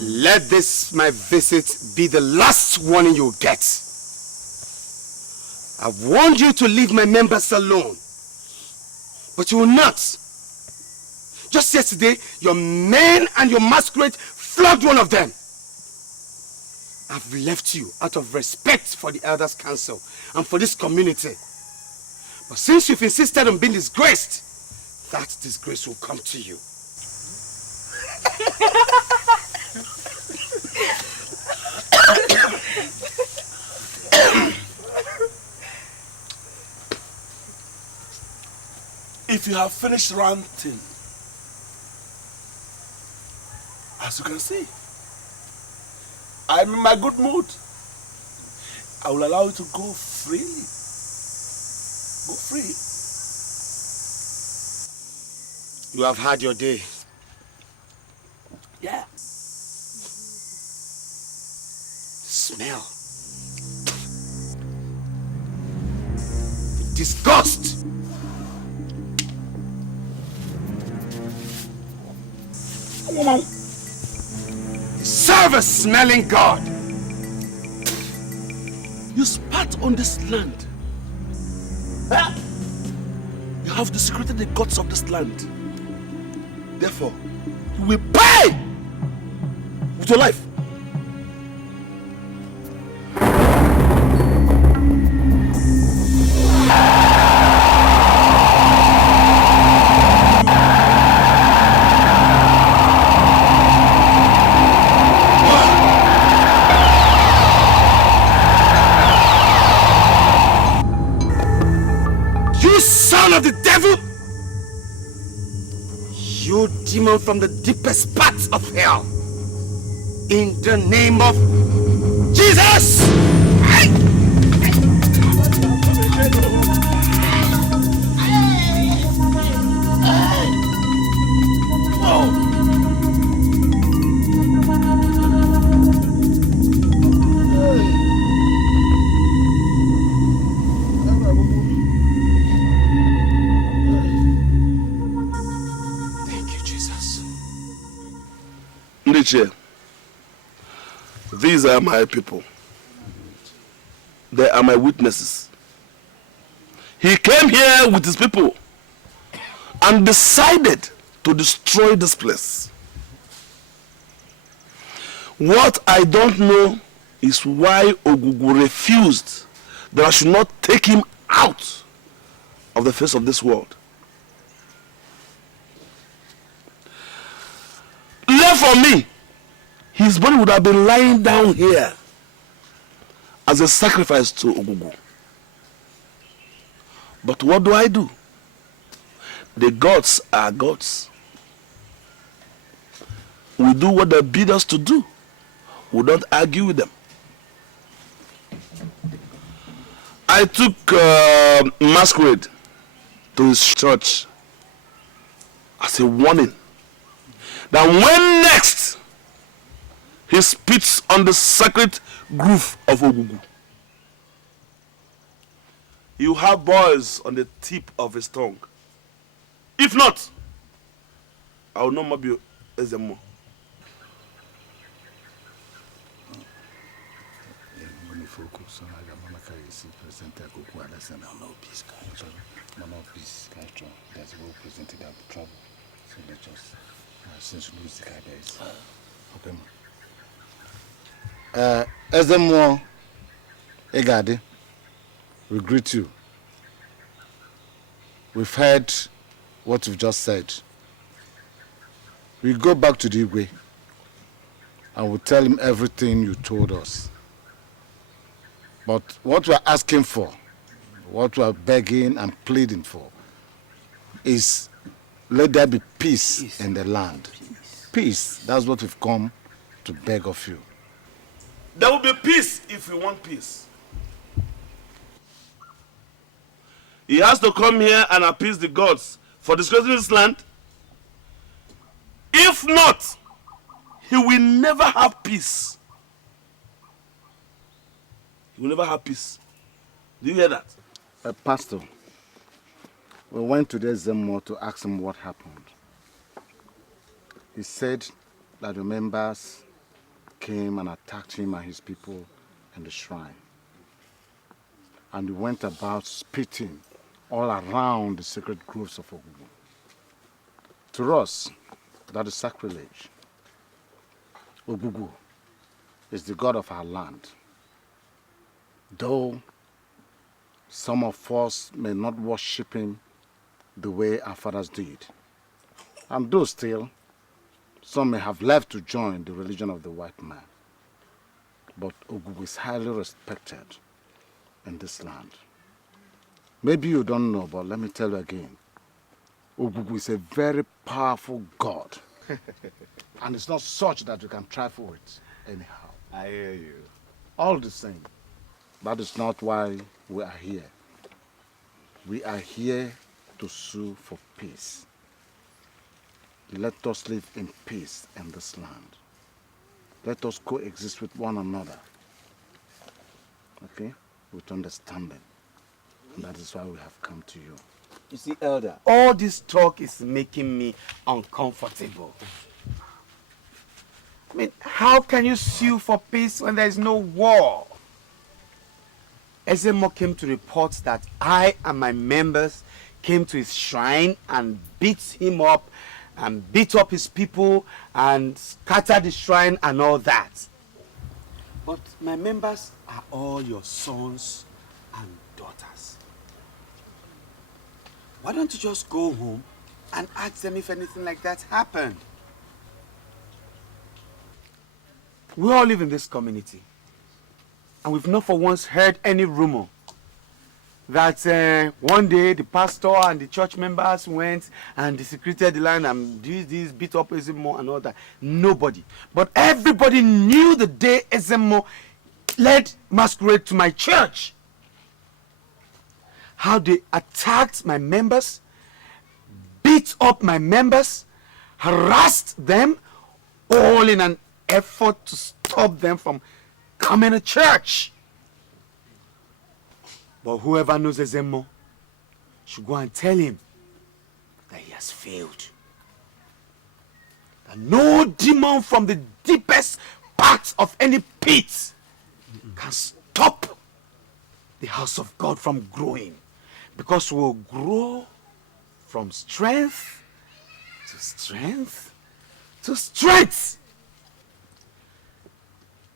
Let this, my visit, be the last warning you'll get. I've warned you to leave my members alone, but you will not. Just yesterday, your men and your masquerade flogged one of them. I've left you out of respect for the Elders' Council and for this community. But since you've insisted on being disgraced, that disgrace will come to you. If you have finished ranting, as you can see, I'm in my good mood. I will allow you to go freely. Go free. You have had your day. Yeah. Smell. The disgust. The service-smelling God. You spat on this land. Huh? You have desecrated the gods of this land. Therefore, you will pay with your life. Of the devil, you demon from the deepest parts of hell, in the name of Jesus. These are my people. They are my witnesses. He came here with his people and decided to destroy this place. What I don't know is why Ogugu refused that I should not take him out of the face of this world. Left for me, his body would have been lying down here as a sacrifice to Ogugu. But what do? The gods are gods. We do what they bid us to do. We don't argue with them. I took Masquerade to his church as a warning that when next he spits on the sacred groove of Ogugu, you have boils on the tip of his tongue. If not, I will not mob you as a more. That's well presented at trouble. So let's just since lose the guys. Okay. Ezemo Egade, we greet you. We've heard what you've just said. We go back to the Igwe and we'll tell him everything you told us. But what we're asking for, what we're begging and pleading for, is let there be peace in the land. Peace. That's what we've come to beg of you. There will be peace if we want peace. He has to come here and appease the gods for disgracing this land. If not, he will never have peace. He will never have peace. Do you hear that? Pastor, we went to the Zemo to ask him what happened. He said that the members came and attacked him and his people in the shrine. And he went about spitting all around the sacred groves of Ogugu. To us, that is sacrilege. Ogugu is the god of our land. Though some of us may not worship him the way our fathers did. And though still, some may have left to join the religion of the white man. But Ogugu is highly respected in this land. Maybe you don't know, but let me tell you again. Ogugu is a very powerful god. And it's not such that you can trifle with anyhow. I hear you. All the same, that is not why we are here. We are here to sue for peace. Let us live in peace in this land. Let us coexist with one another. Okay? With understanding. And that is why we have come to you. You see, Elder, all this talk is making me uncomfortable. I mean, how can you sue for peace when there is no war? Ezemo came to report that I and my members came to his shrine and beat him up and beat up his people and scattered the shrine and all that. But my members are all your sons and daughters. Why don't you just go home and ask them if anything like that happened? We all live in this community, and we've not for once heard any rumor that one day the pastor and the church members went and desecrated the land and did this, beat up Ezemo and all that. Nobody. But everybody knew the day Ezemo led masquerade to my church. How they attacked my members, beat up my members, harassed them, all in an effort to stop them from coming to church. But whoever knows Ezemo should go and tell him that he has failed. That no demon from the deepest parts of any pit can stop the house of God from growing. Because we'll grow from strength to strength to strength.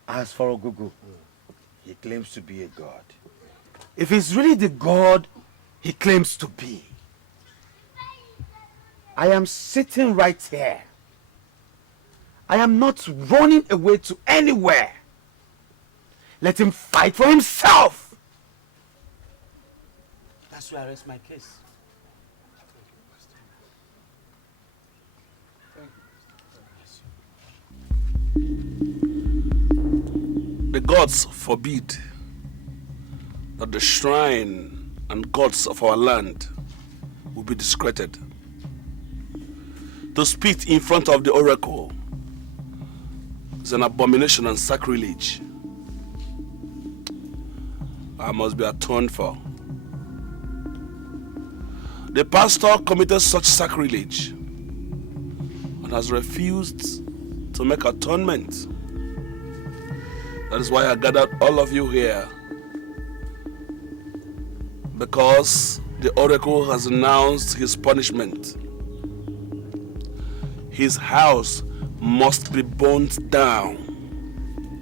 As for Ogugu, he claims to be a god. If he's really the god he claims to be, I am sitting right here. I am not running away to anywhere. Let him fight for himself. That's where I rest my case. The gods forbid that the shrine and gods of our land will be discredited. To spit in front of the oracle is an abomination and sacrilege. I must be atoned for. The pastor committed such sacrilege and has refused to make atonement. That is why I gathered all of you here, because the oracle has announced his punishment. His house must be burnt down.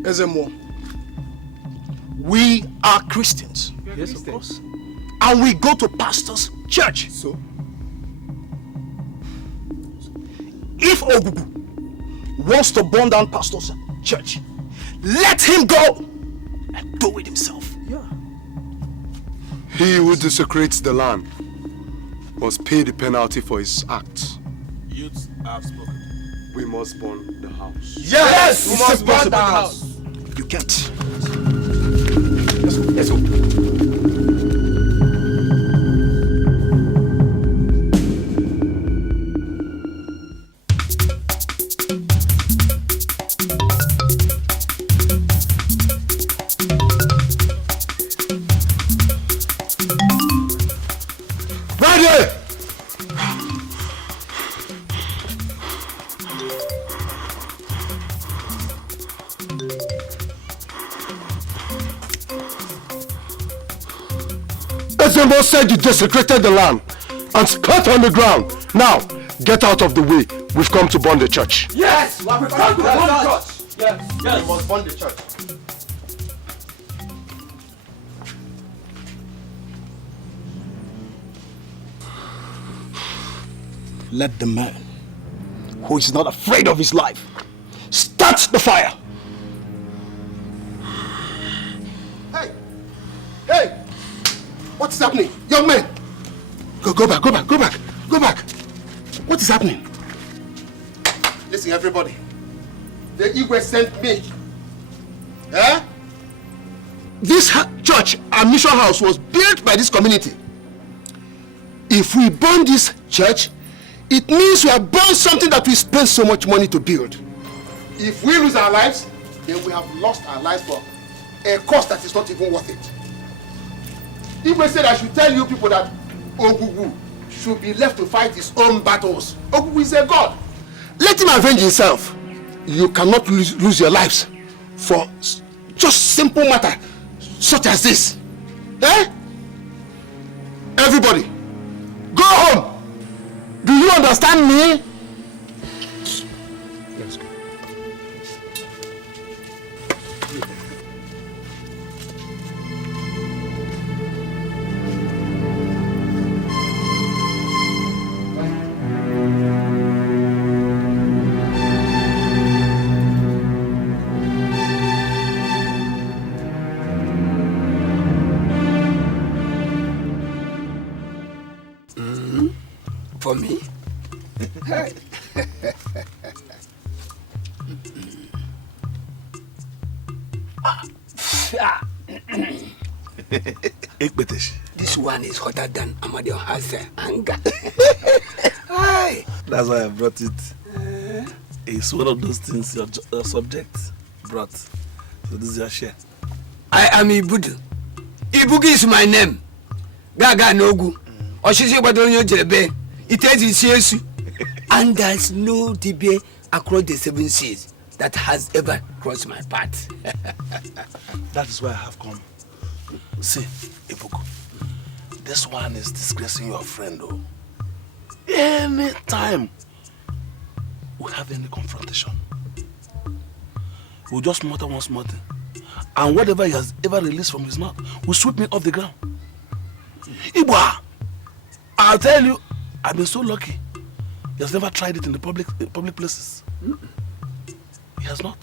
Ezemo, we are Christians. Yes, of course. And we go to pastor's church. So? If Ogugu wants to burn down pastor's church, let him go and do it himself. Yeah. He who desecrates the land must pay the penalty for his acts. Youths have spoken. We must burn the house. Yes! We must burn the house. You can't. Let's go. Let's go. Ezemo said you desecrated the land and spat on the ground. Now, get out of the way. We've come to burn the church. Yes, we have come to burn the church. Yes, we must burn the church. Let the man who is not afraid of his life start the fire. Hey! Hey! What is happening? Young man! Go back. What is happening? Listen, everybody. The Igwe sent me. Eh? This church and mission house was built by this community. If we burn this church, it means we have burned something that we spent so much money to build. If we lose our lives, then we have lost our lives for a cost that is not even worth it. Igwe said I should tell you people that Ogugu should be left to fight his own battles. Ogugu is a god. Let him avenge himself. You cannot lose your lives for just simple matter such as this. Eh? Everybody, go home. Do you understand me? Let's go. For me? This one is hotter than Amadio has anger. That's why I brought it. It's one of those things your subject brought. So this is your share. I am Ibudu. Ibugu is my name. Gaga Nogu. Oshishi Badonyo Jelebe. It is Yesu. And there's no debate across the 7 seas that has ever crossed my path. That is why I have come. See, Ibuku, this one is disgracing your friend, though. Anytime we have any confrontation, we'll just mutter one small thing. And whatever he has ever released from his mouth will sweep me off the ground. Ibwa, I'll tell you, I've been so lucky. He has never tried it in the public places. He has not.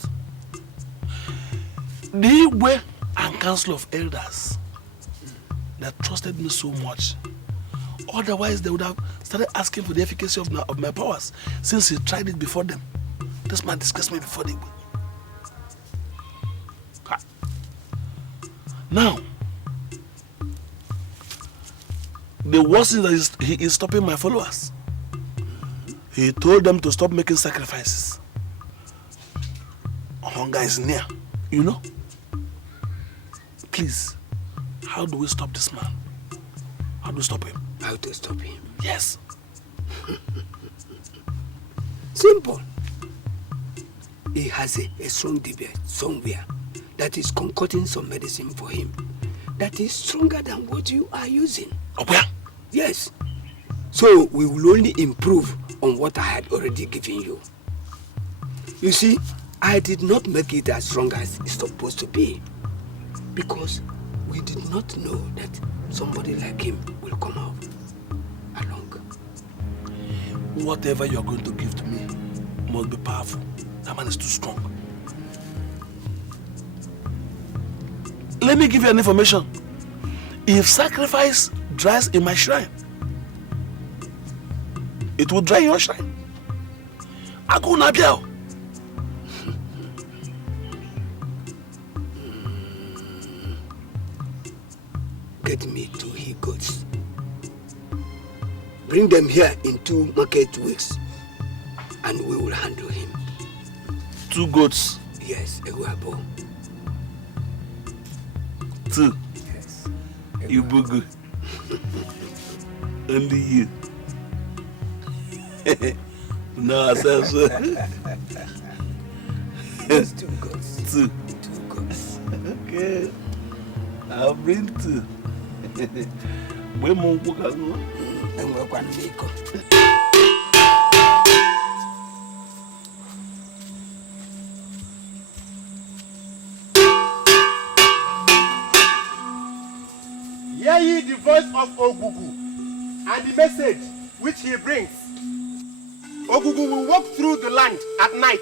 The Igwe and Council of Elders that trusted me so much. Otherwise, they would have started asking for the efficacy of my powers since he tried it before them. This man discussed me before the Igwe. Now, the worst is that he is stopping my followers. He told them to stop making sacrifices. Hunger is near, you know? Please, how do we stop this man? How do we stop him? How to stop him? Yes. Simple. He has a strong debate somewhere that is concocting some medicine for him that is stronger than what you are using. Oh, where? Yes. So we will only improve on what I had already given you. You see, I did not make it as strong as it's supposed to be because we did not know that somebody like him will come out along. Whatever you're going to give to me must be powerful. That man is too strong. Let me give you an information. If sacrifice dries in my shrine, it will dry in your shrine. I go Nabiao. Get me 2 he-goats. Bring them here in 2 market weeks and we will handle him. 2 goats. Yes, Eguabo. 2. Yes. Ibugu. Only you. No, I said so. Yes, 2 goats. 2. 2 goats. Okay. I'll bring 2. Where more workers? And work one vehicle. Hear ye the voice of Ogugu and the message which he brings. Ogugu will walk through the land at night.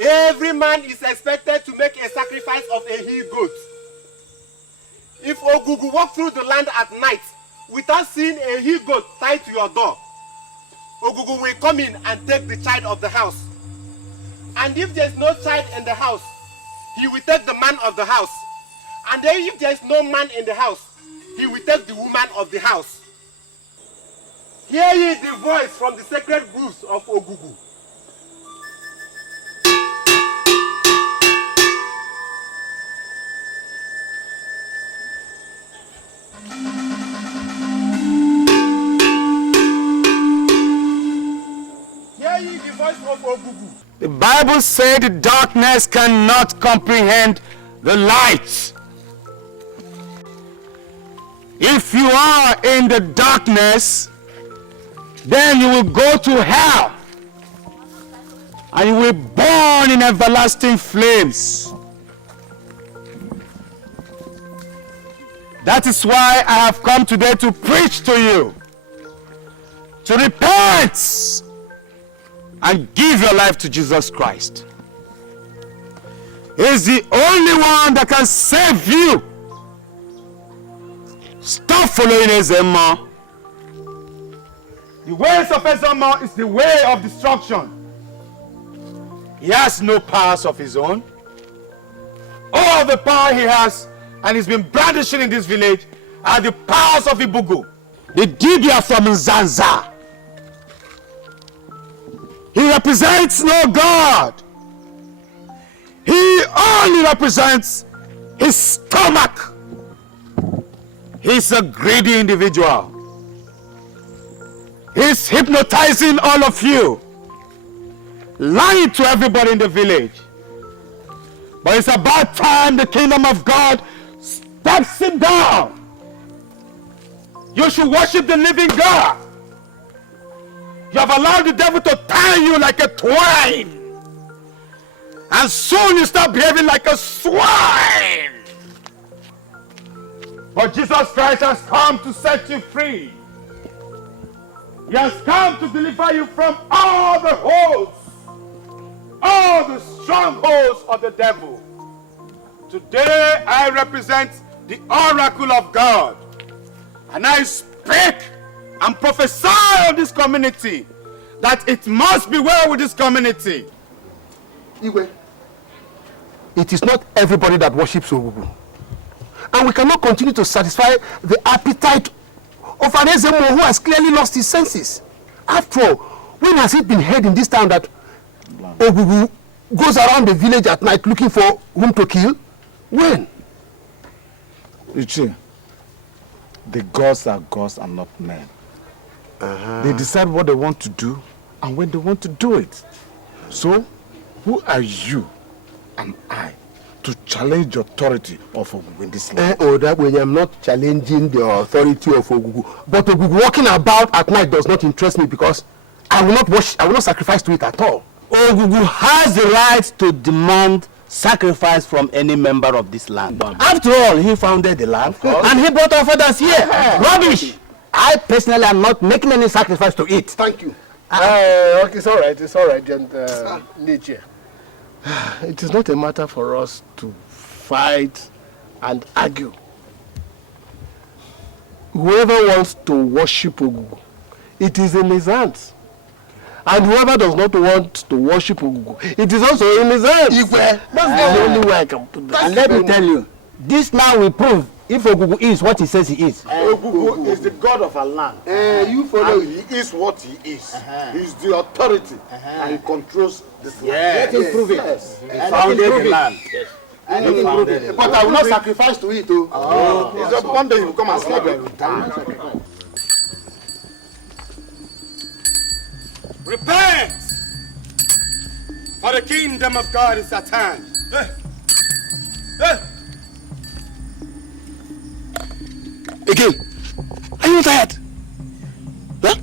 Every man is expected to make a sacrifice of a he-goat. If Ogugu walk through the land at night without seeing a he-goat tied to your door, Ogugu will come in and take the child of the house. And if there is no child in the house, he will take the man of the house. And then if there is no man in the house, he will take the woman of the house. Hear ye the voice from the sacred groves of Ogugu. Hear ye the voice of Ogugu. The Bible said the darkness cannot comprehend the light. If you are in the darkness, then you will go to hell and you will burn in everlasting flames. That is why I have come today to preach to you, to repent and give your life to Jesus Christ. He is the only one that can save you. Stop following Ezema. The ways of Ezema is the way of destruction. He has no powers of his own. All the power he has and he's been brandishing in this village are the powers of Ibugu. The Dibia from Nzanza. He represents no God. He only represents his stomach. He's a greedy individual. He's hypnotizing all of you, lying to everybody in the village. But it's about time the kingdom of God steps him down. You should worship the living God. You have allowed the devil to tie you like a twine. And soon you start behaving like a swine. But Jesus Christ has come to set you free. He has come to deliver you from all the holds, all the strongholds of the devil. Today I represent the oracle of God, and I speak and prophesy on this community that it must be well with this community. Igwe, it is not everybody that worships Ogugu. And we cannot continue to satisfy the appetite of an Ezemo who has clearly lost his senses. After all, when has it been heard in this town that Ogugu goes around the village at night looking for whom to kill? When? Ichi, the gods are gods and not men. They decide what they want to do and when they want to do it. So, who are you and I to challenge the authority of Ogugu in this land? That way I'm not challenging the authority of Ogugu. But Ogugu walking about at night does not interest me because I will not sacrifice to it at all. Ogugu has the right to demand sacrifice from any member of this land. After all, he founded the land and he brought our fathers here. Rubbish! I personally am not making any sacrifice to it. Thank you. Okay, it's all right, Nietzsche. It is not a matter for us to fight and argue. Whoever wants to worship Ogugu, it is in his hands. And whoever does not want to worship Ogugu, it is also in his hands. That's the only way I can put that. And let me tell you, this now will prove if Ogugu is what he says he is. Ogugu is the god of our land. You follow. He is what he is. He is the authority and he controls this land. Let him prove it. Yes. He founded the land. But I will not sacrifice to it. It's just one day he will come and slap you. Repent! For the kingdom of God is at hand. Again, you not tired? Huh?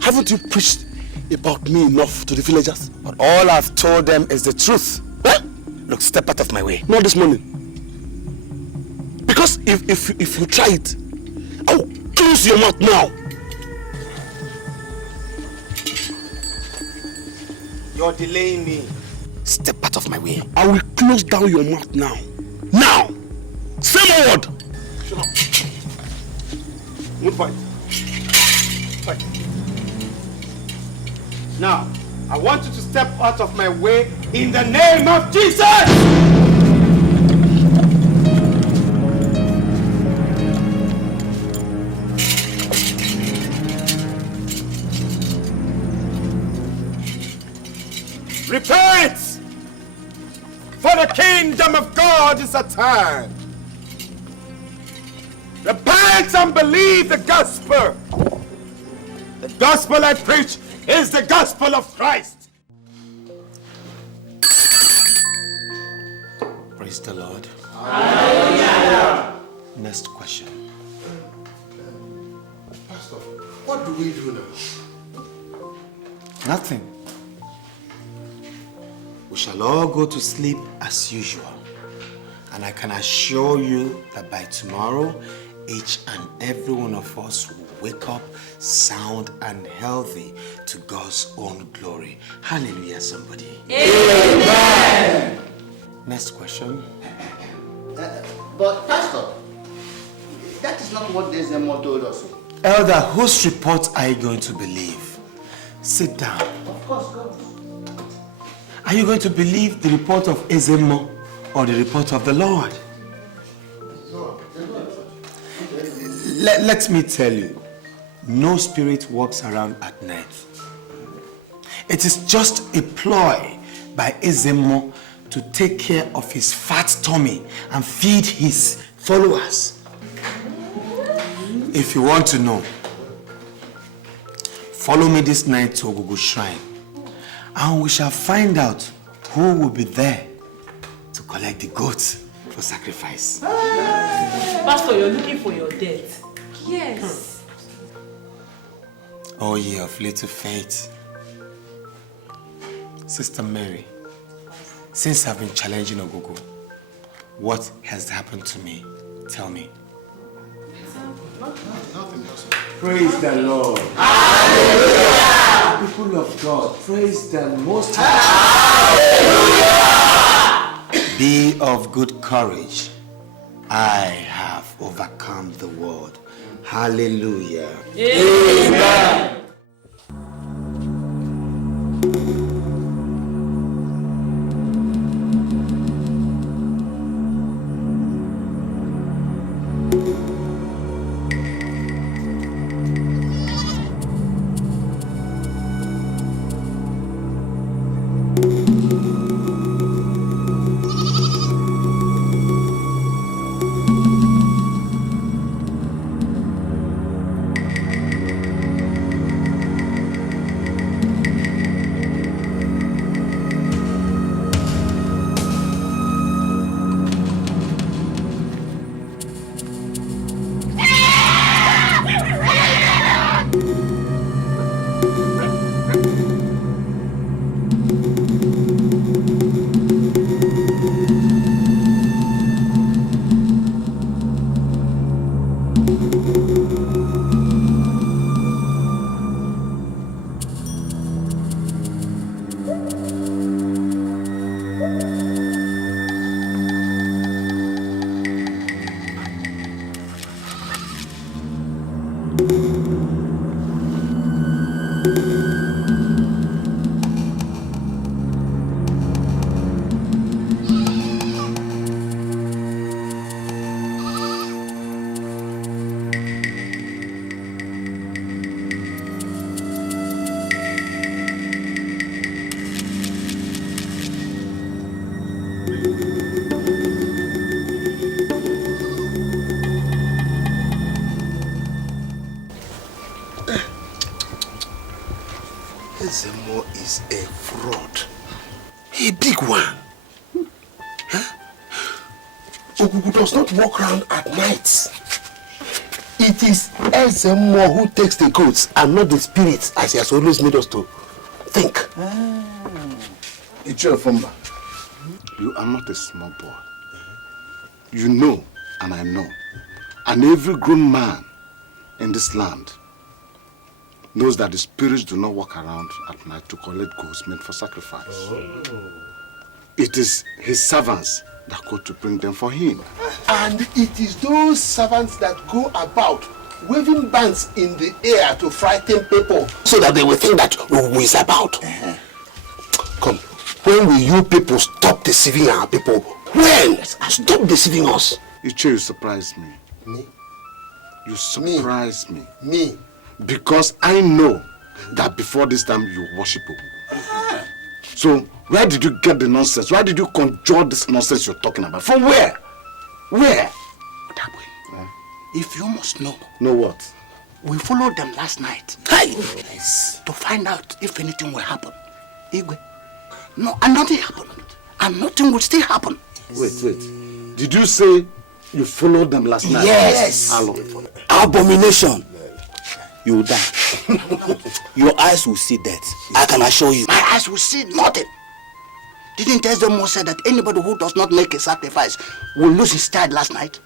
Haven't you preached about me enough to the villagers? But all I've told them is the truth. Huh? Look, step out of my way. Not this morning. Because if you try it, I will close your mouth now. You're delaying me. Step out of my way. I will close down your mouth now. Now! Say no word! Shut up. Good point. Fight. Now, I want you to step out of my way in the name of Jesus! Repent! For the kingdom of God is at hand. Repent and believe the gospel. The gospel I preach is the gospel of Christ. Praise the Lord. Hallelujah. Next question. Pastor, what do we do now? Nothing. We shall all go to sleep as usual. And I can assure you that by tomorrow, each and every one of us will wake up sound and healthy to God's own glory. Hallelujah, somebody. Amen. Next question. But Pastor, that is not what this Emo told us. Elder, whose report are you going to believe? Sit down. Of course, God. Are you going to believe the report of Ezemo or the report of the Lord? Let me tell you, no spirit walks around at night. It is just a ploy by Ezemo to take care of his fat tummy and feed his followers. If you want to know, follow me this night to Ogugu Shrine, and we shall find out who will be there to collect the goats for sacrifice. Pastor, you're looking for your death. Yes. Oh, ye of little faith. Sister Mary, since I've been challenging Ogugu, what has happened to me? Tell me. Praise the Lord. Hallelujah. People of God, praise the Most High. Hallelujah. Be of good courage. I have overcome the world. Hallelujah. Amen. Ezemo is a fraud. A big one. Huh? Ogugu does not walk around at night. It is Ezemo who takes the goods and not the spirits, as he has always made us to think. Ichefumba, you are not a small boy. You know, and I know, and every grown man in this land knows that the spirits do not walk around at night to collect goods meant for sacrifice. Oh. It is his servants that go to bring them for him. And it is those servants that go about waving bands in the air to frighten people so that they will think that who is about. Come, when will you people stop deceiving our people? When? Stop deceiving us. Iche, you surprise me. Me? You surprise me. Me? Because I know that before this time you worship Ogu. So, where did you get the nonsense? Why did you conjure this nonsense you're talking about? From where? Where? If you must know. Know what? We followed them last night. Yes. To find out if anything will happen. Igwe. No, and nothing happened. And nothing will still happen. Wait. Did you say you followed them last night? Yes. Hello. Abomination. You will die. Your eyes will see death. I can assure you. My eyes will see nothing. Didn't Ezemo say that anybody who does not make a sacrifice will lose his child last night?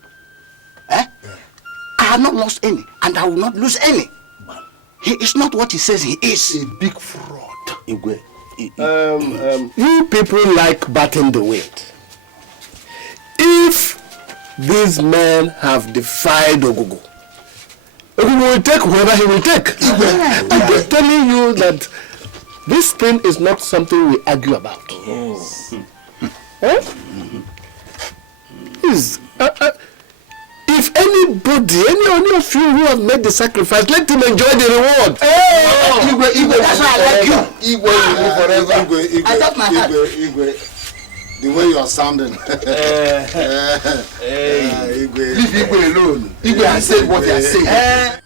Eh? I have not lost any, and I will not lose any. He is not what he says he is. A big fraud. Igwe. You people like batting the wind. If these men have defied Ogugu, Ogugu will take whoever he will take. I'm telling you that this thing is not something we argue about. Yes. If anybody, any of you who have made the sacrifice, let him enjoy the reward. Igwe, that's why I like you. Igwe, you live forever. Igwe, I thought my heart. Igwe, the way you are sounding. Igwe. Leave Igwe alone. Igwe has said what he has said.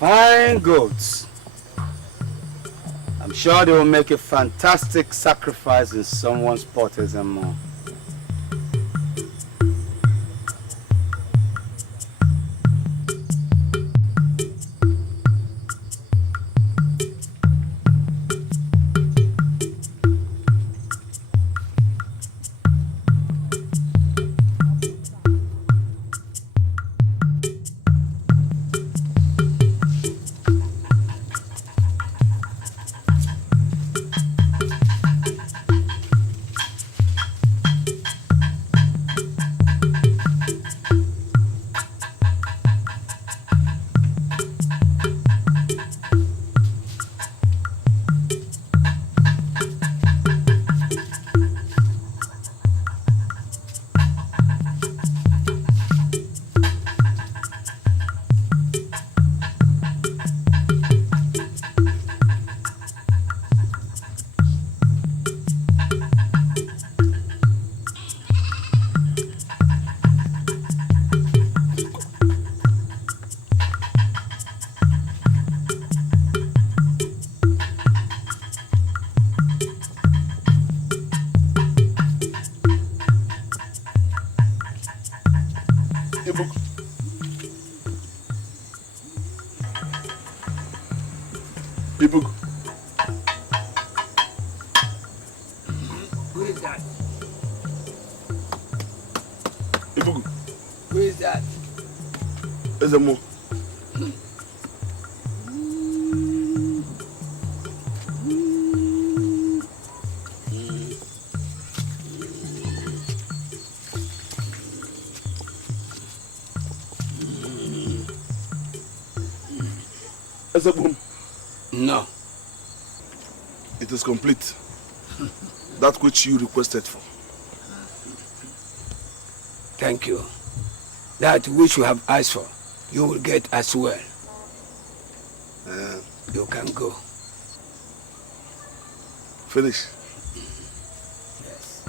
Fine goats. I'm sure they will make a fantastic sacrifice in someone's potters and more. People. Who is that? People. Who is that? Ezemo. Ezemo. No. It is complete. That which you requested for. Thank you. That which you have asked for, you will get as well. You can go. Finish. Yes.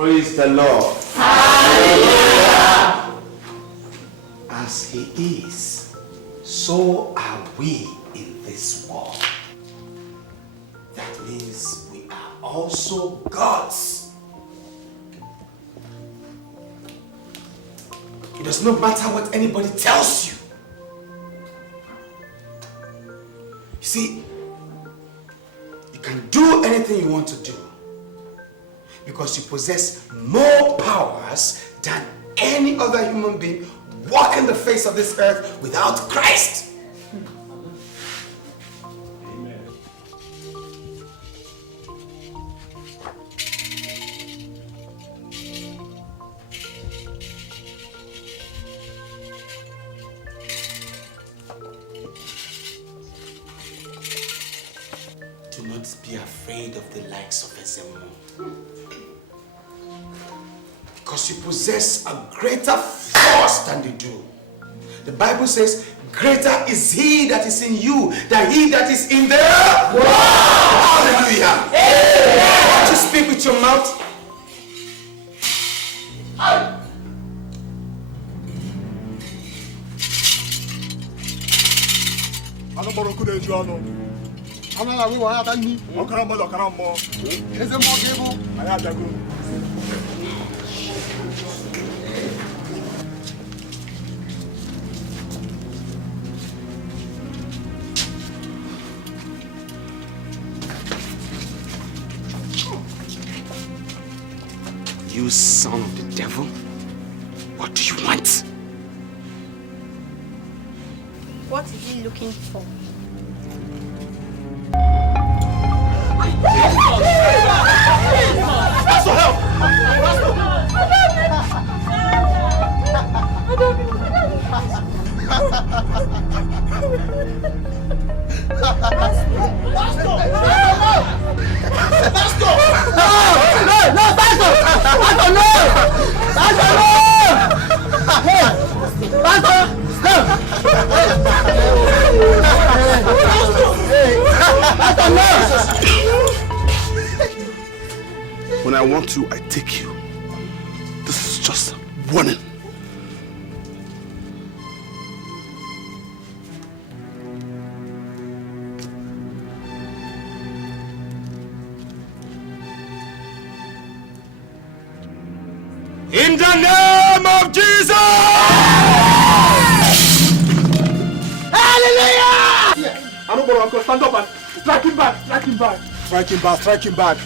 Praise the Lord. Hallelujah. As he is, so are we in this world. That means we are also God's. It does not matter what anybody tells you. You see, you can do anything you want to do because you possess more powers than any other human being walking the face of this earth without Christ. Amen. Do not be afraid of the likes of Ezemo. Because you possess a greater force than they do. The Bible says, greater is he that is in you than he that is in the world. Hallelujah. Amen. Don't you speak with your mouth? You son of the devil, what do you want? What is he looking for? Pastor, help! When I want to, I take you. This is just warning. In the name of Jesus! Hallelujah! I don't know, Uncle. Stand up and strike him back. Strike him back. Strike him back. Strike him back.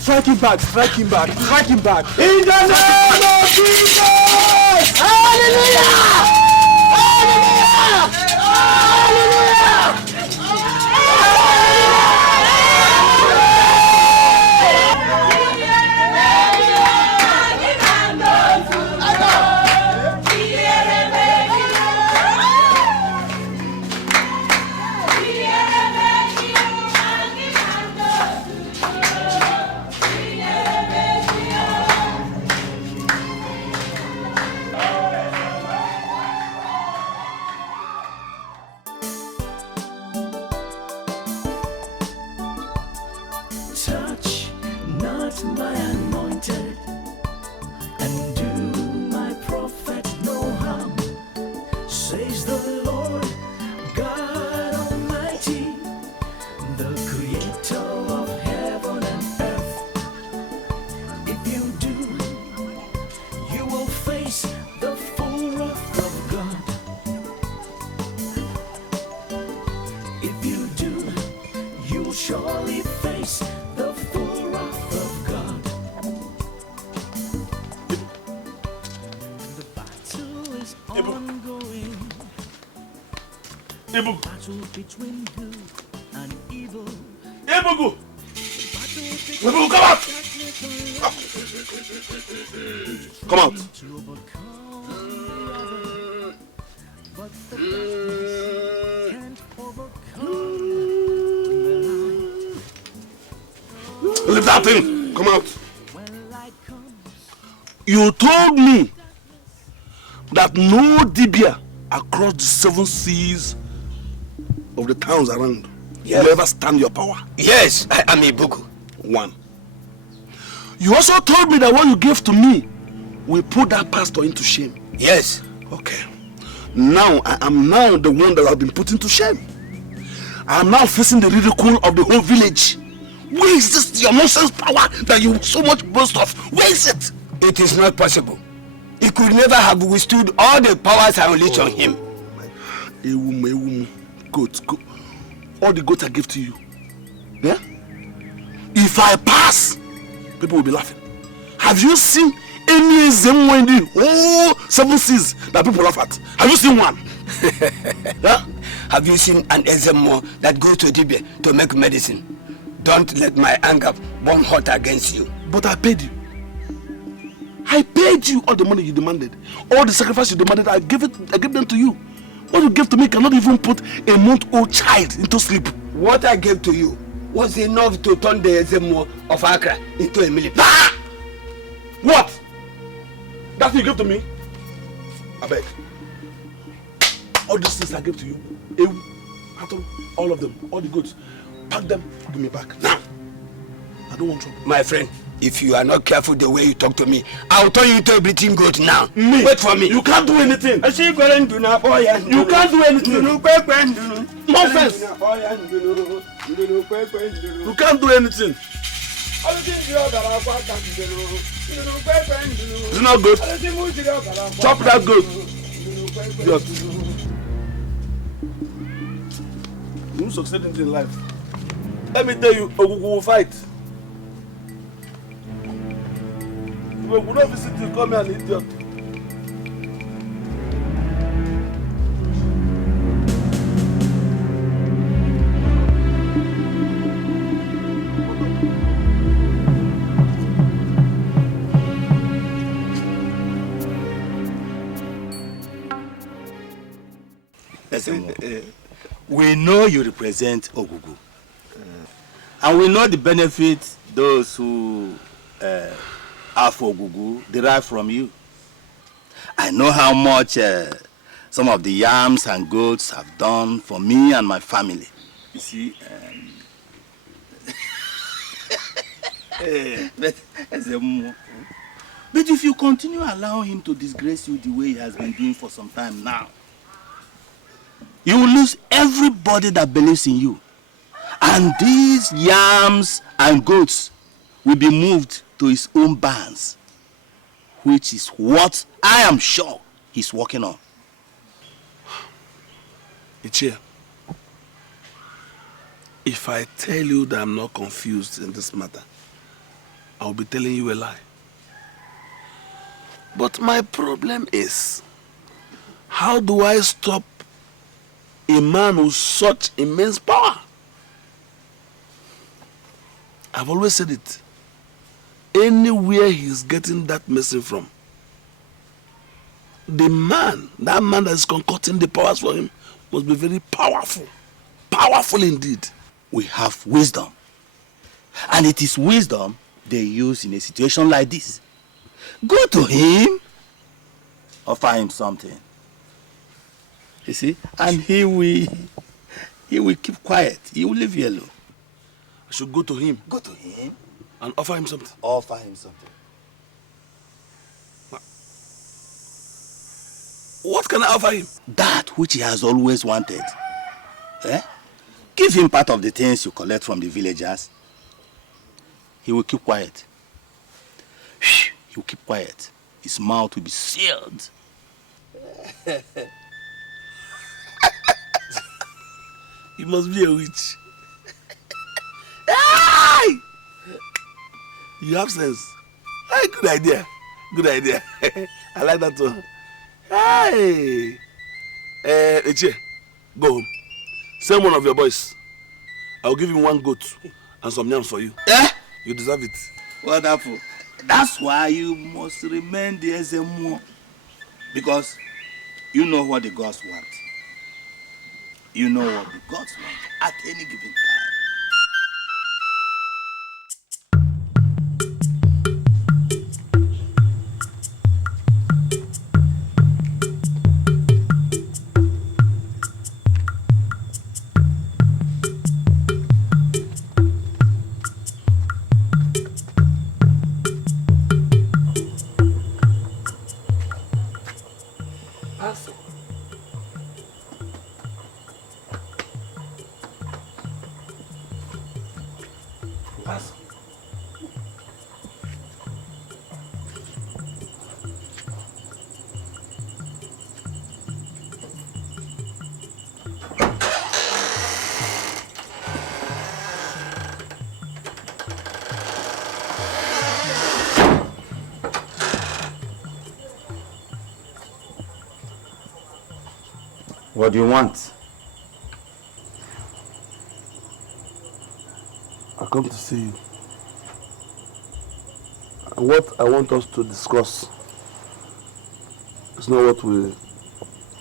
Strike him back, strike him back, strike him back. In the name of Jesus! Hallelujah! Hallelujah! Between good and evil. Ebugu! Ebugu, come out! Come out! Leave that thing! Come out! You told me that no Dibia across the 7 seas of the towns around Yes. will ever stand your power? Yes, I am Ibuku. 1. You also told me that what you gave to me will put that pastor into shame. Yes. Okay. Now, I am now the one that has been put into shame. I am now facing the ridicule of the whole village. Where is this your nonsense power that you so much boast of? Where is it? It is not possible. He could never have withstood all the powers I unleashed on him. Goat. All the goats I give to you. Yeah? If I pass, people will be laughing. Have you seen any Zemmo in the whole 7 seas that people laugh at? Have you seen one? Yeah? Have you seen an Ezemo that goes to Dikeh to make medicine? Don't let my anger burn hot against you. But I paid you. I paid you all the money you demanded. All the sacrifice you demanded, I gave them to you. What you gave to me cannot even put a month-old child into sleep. What I gave to you was enough to turn the Ezemo of Accra into a military. Ah! What? That's what you gave to me? I beg. All these things I gave to you, all of them, all the goods, pack them, give me back. Now! I don't want trouble. My friend, if you are not careful the way you talk to me, I will turn you into a bleating goat now. Me? Wait for me. You can't do anything. You can't do anything. Nonsense. You can't do anything. It's not good. Chop that goat. Good. You won't succeed in life. Let me tell you, Ogugu will fight. If we will not visit you, call me an idiot. We know you represent Ogugu. And we know the benefits those who are for Ogugu derive from you. I know how much some of the yams and goats have done for me and my family. You see, but if you continue allowing him to disgrace you the way he has been doing for some time now, you will lose everybody that believes in you. And these yams and goats will be moved to his own barns, which is what I am sure he's working on. Ichie, if I tell you that I'm not confused in this matter, I'll be telling you a lie. But my problem is, how do I stop a man with such immense power? I've always said it. Anywhere he's getting that message from, that man that is concocting the powers for him must be very powerful. Powerful indeed. We have wisdom. And it is wisdom they use in a situation like this. Go to him, offer him something. You see? And he will keep quiet. He will leave you alone. I should go to him. Go to him. And offer him something. Offer him something. What can I offer him? That which he has always wanted. Give him part of the things you collect from the villagers. He will keep quiet. He will keep quiet. His mouth will be sealed. He must be a witch. You have sense. Hey, good idea. Good idea. I like that too. Hey. Eche, go home. Send one of your boys. I'll give him 1 goat and some yams for you. You deserve it. Wonderful. That's why you must remain the SMO. Because you know what the gods want. You know what the gods want at any given time. Pass. What do you want? I come to see you. And what I want us to discuss is not what we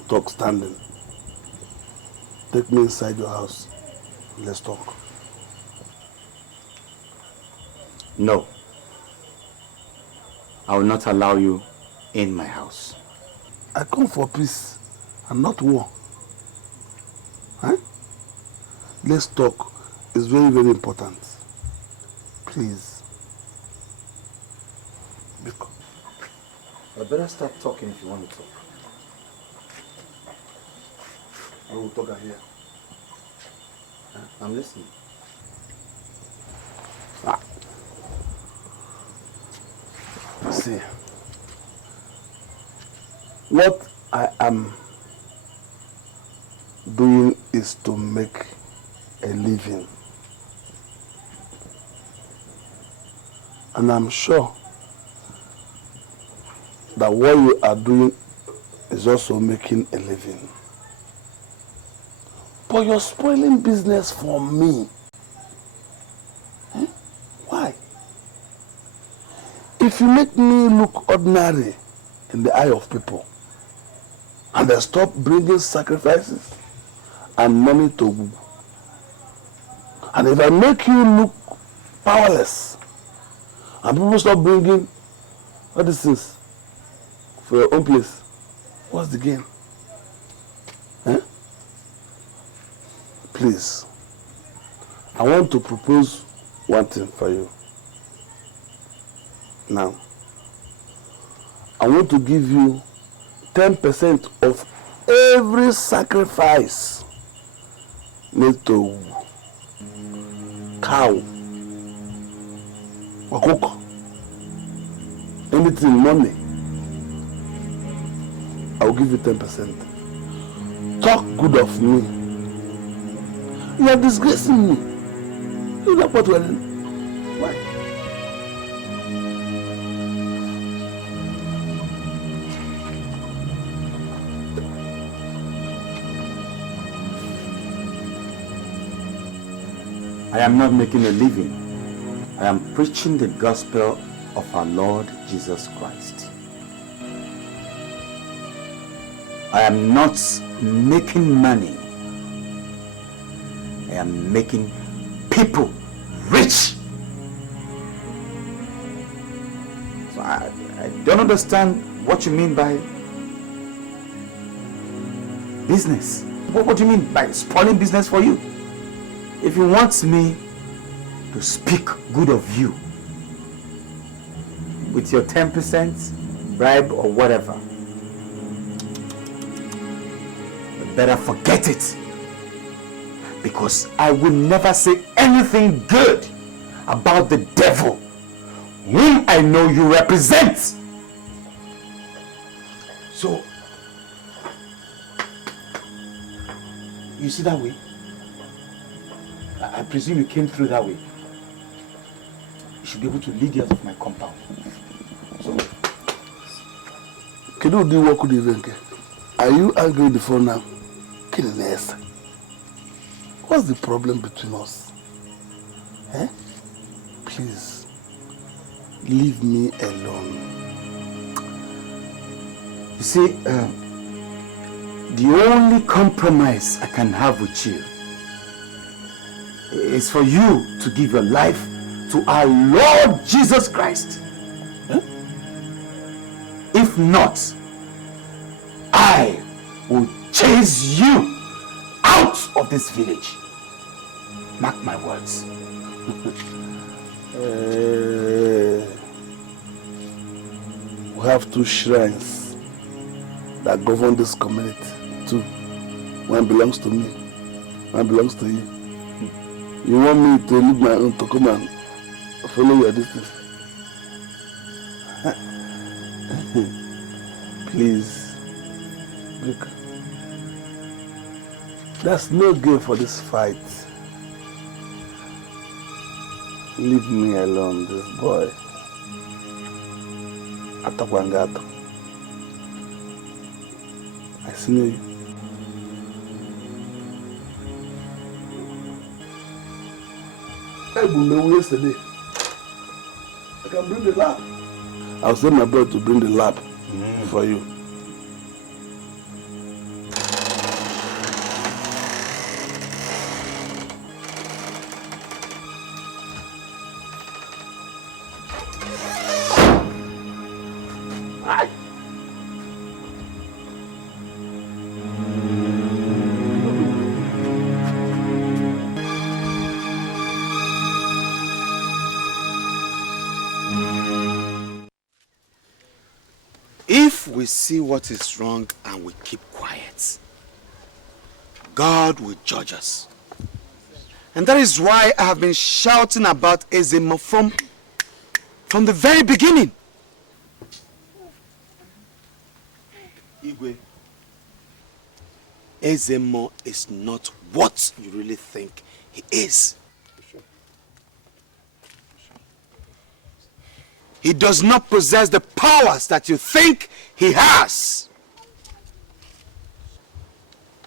talk standing. Take me inside your house. Let's talk. No. I will not allow you in my house. I come for peace and not war. Huh? Let's talk. It's very, very important. Please. Because I better start talking if you want to talk. I will talk here. Huh? I'm listening. See, what I am doing is to make a living. And I'm sure that what you are doing is also making a living. But you're spoiling business for me. Why? If you make me look ordinary in the eye of people, and they stop bringing sacrifices and money to Google, and if I make you look powerless, and people stop bringing all these things for your own place, what's the gain? Eh? Please, I want to propose one thing for you. Now, I want to give you 10% of every sacrifice made to cow, or cook, anything, money. I will give you 10%. Talk good of me. You are disgracing me. You know what we're doing. Why? I am not making a living. I am preaching the gospel of our Lord Jesus Christ. I am not making money. I am making people rich. So I don't understand what you mean by business. What do you mean by spoiling business for you? If you want me to speak good of you with your 10% bribe or whatever, you better forget it, because I will never say anything good about the devil whom I know you represent. So, you see that way? I presume you came through that way. You should be able to lead you out of my compound. So, Can you do work with the Are you angry before now? What's the problem between us? Eh? Please, leave me alone. you see, the only compromise I can have with you is for you to give your life to our Lord Jesus Christ. Huh? If not, I will chase you out of this village. Mark my words. We have 2 shrines that govern this community. 2. One belongs to me, one belongs to you. You want me to leave my own to come and follow your distance. Please, look. There's no game for this fight. Leave me alone, this boy. Atagwangato. I smell you. I will yesterday. I can bring the lab. I'll send my brother to bring the lab for you. If we see what is wrong and we keep quiet, God will judge us. And that is why I have been shouting about Ezemo from the very beginning. Igwe, Ezemo is not what you really think he is. He does not possess the powers that you think he has.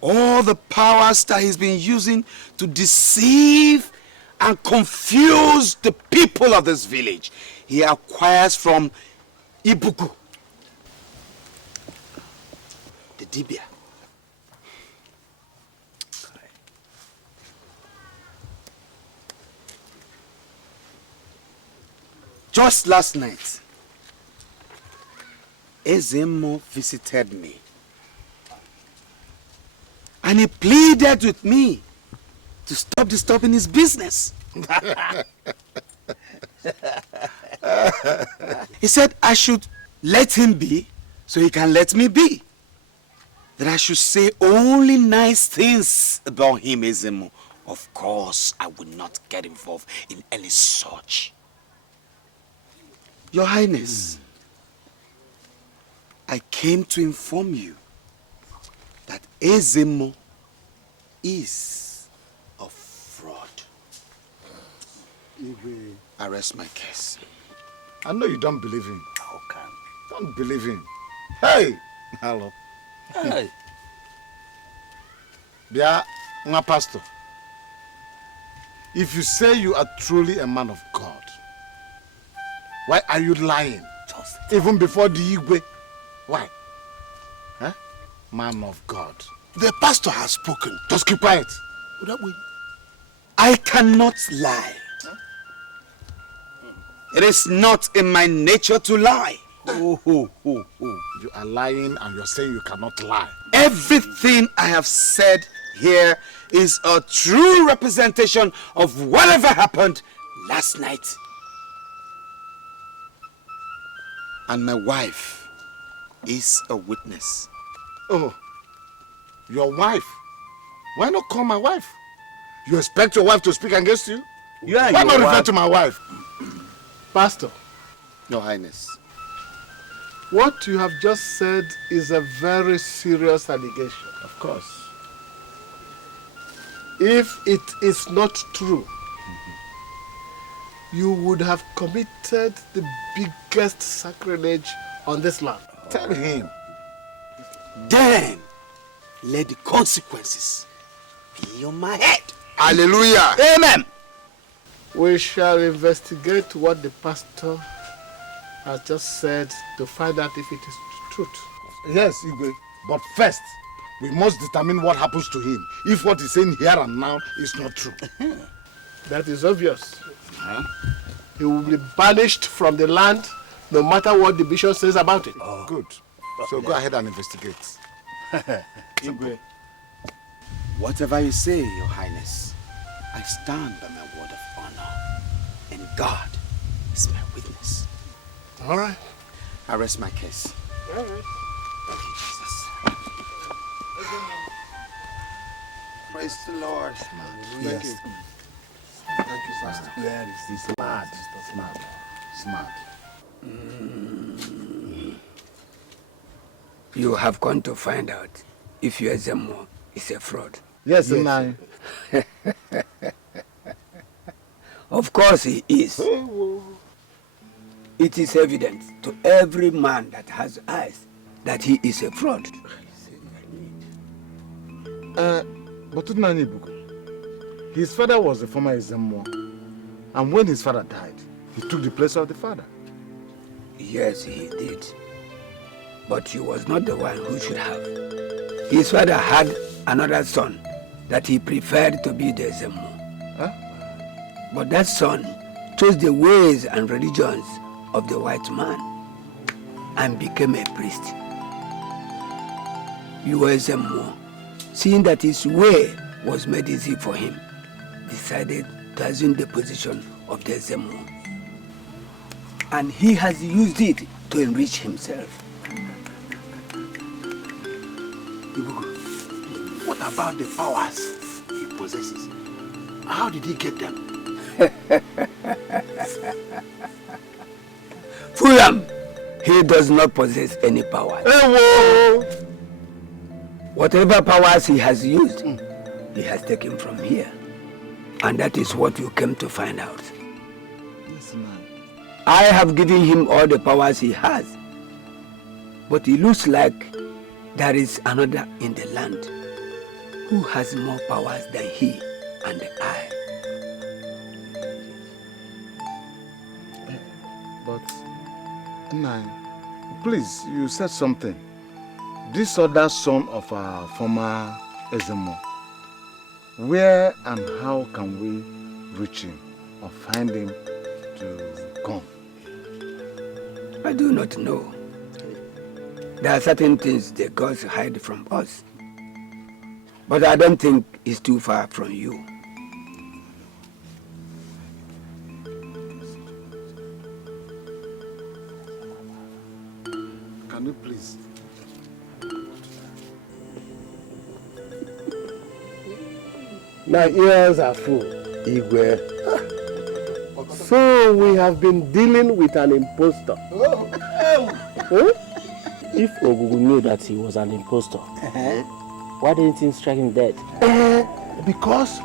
All the powers that he's been using to deceive and confuse the people of this village, he acquires from Ibuku, the Dibia. Just last night, Ezemo visited me. And he pleaded with me to stop disturbing his business. He said I should let him be so he can let me be. That I should say only nice things about him, Ezemo. Of course, I would not get involved in any such. Your Highness, I came to inform you that Ezemo is a fraud. I rest my case. I know you don't believe him. Okay. Don't believe him. Hey! Hello. Hey. Bia, my pastor. If you say you are truly a man of God, why are you lying? Even before the Igwe. Why? Huh? Man of God. The pastor has spoken. Just keep quiet. I cannot lie. It is not in my nature to lie. You are lying and you're saying you cannot lie. Everything I have said here is a true representation of whatever happened last night. And my wife is a witness. Oh, your wife? Why not call my wife? You expect your wife to speak against you? Yeah, why not refer to my wife? Pastor. Your Highness. What you have just said is a very serious allegation. Of course. If it is not true, you would have committed the biggest sacrilege on this land. Tell him. Then, let the consequences be on my head. Hallelujah. Amen. We shall investigate what the pastor has just said to find out if it is truth. Yes, Igwe. But first, we must determine what happens to him. If what he's saying here and now is not true. That is obvious. Huh? He will be banished from the land no matter what the bishop says about it. Oh. Good. So go ahead and investigate. Igwe. Whatever you say, Your Highness, I stand by my word of honor. And God is my witness. All right. I rest my case. All right. Thank you, Jesus. Praise the Lord. Thank you. Thank you, Pastor. Where is this Smart. Smart. You have gone to find out if your Zemo is a fraud. Yes, Nai. Of course he is. It is evident to every man that has eyes that he is a fraud. But his father was a former Ezemo, and when his father died, he took the place of the father. Yes, he did. But he was not the one who should have. His father had another son that he preferred to be the Ezemo. Huh? But that son chose the ways and religions of the white man and became a priest. You Ezemo, seeing that his way was made easy for him, decided to assume the position of the Ezemo. And he has used it to enrich himself. What about the powers he possesses? How did he get them? Fulham, he does not possess any power. Whatever powers he has used, he has taken from here. And that is what you came to find out. Yes, man. I have given him all the powers he has. But it looks like there is another in the land who has more powers than he and I. But, Nai, please, you said something. This other son of our former Ezemo, where and how can we reach him or find him to come? I do not know. There are certain things the gods hide from us. But I don't think it's too far from you. Can you please? My ears are full, Igwe. So we have been dealing with an impostor. If Ogugu knew that he was an impostor, why didn't he strike him dead? Because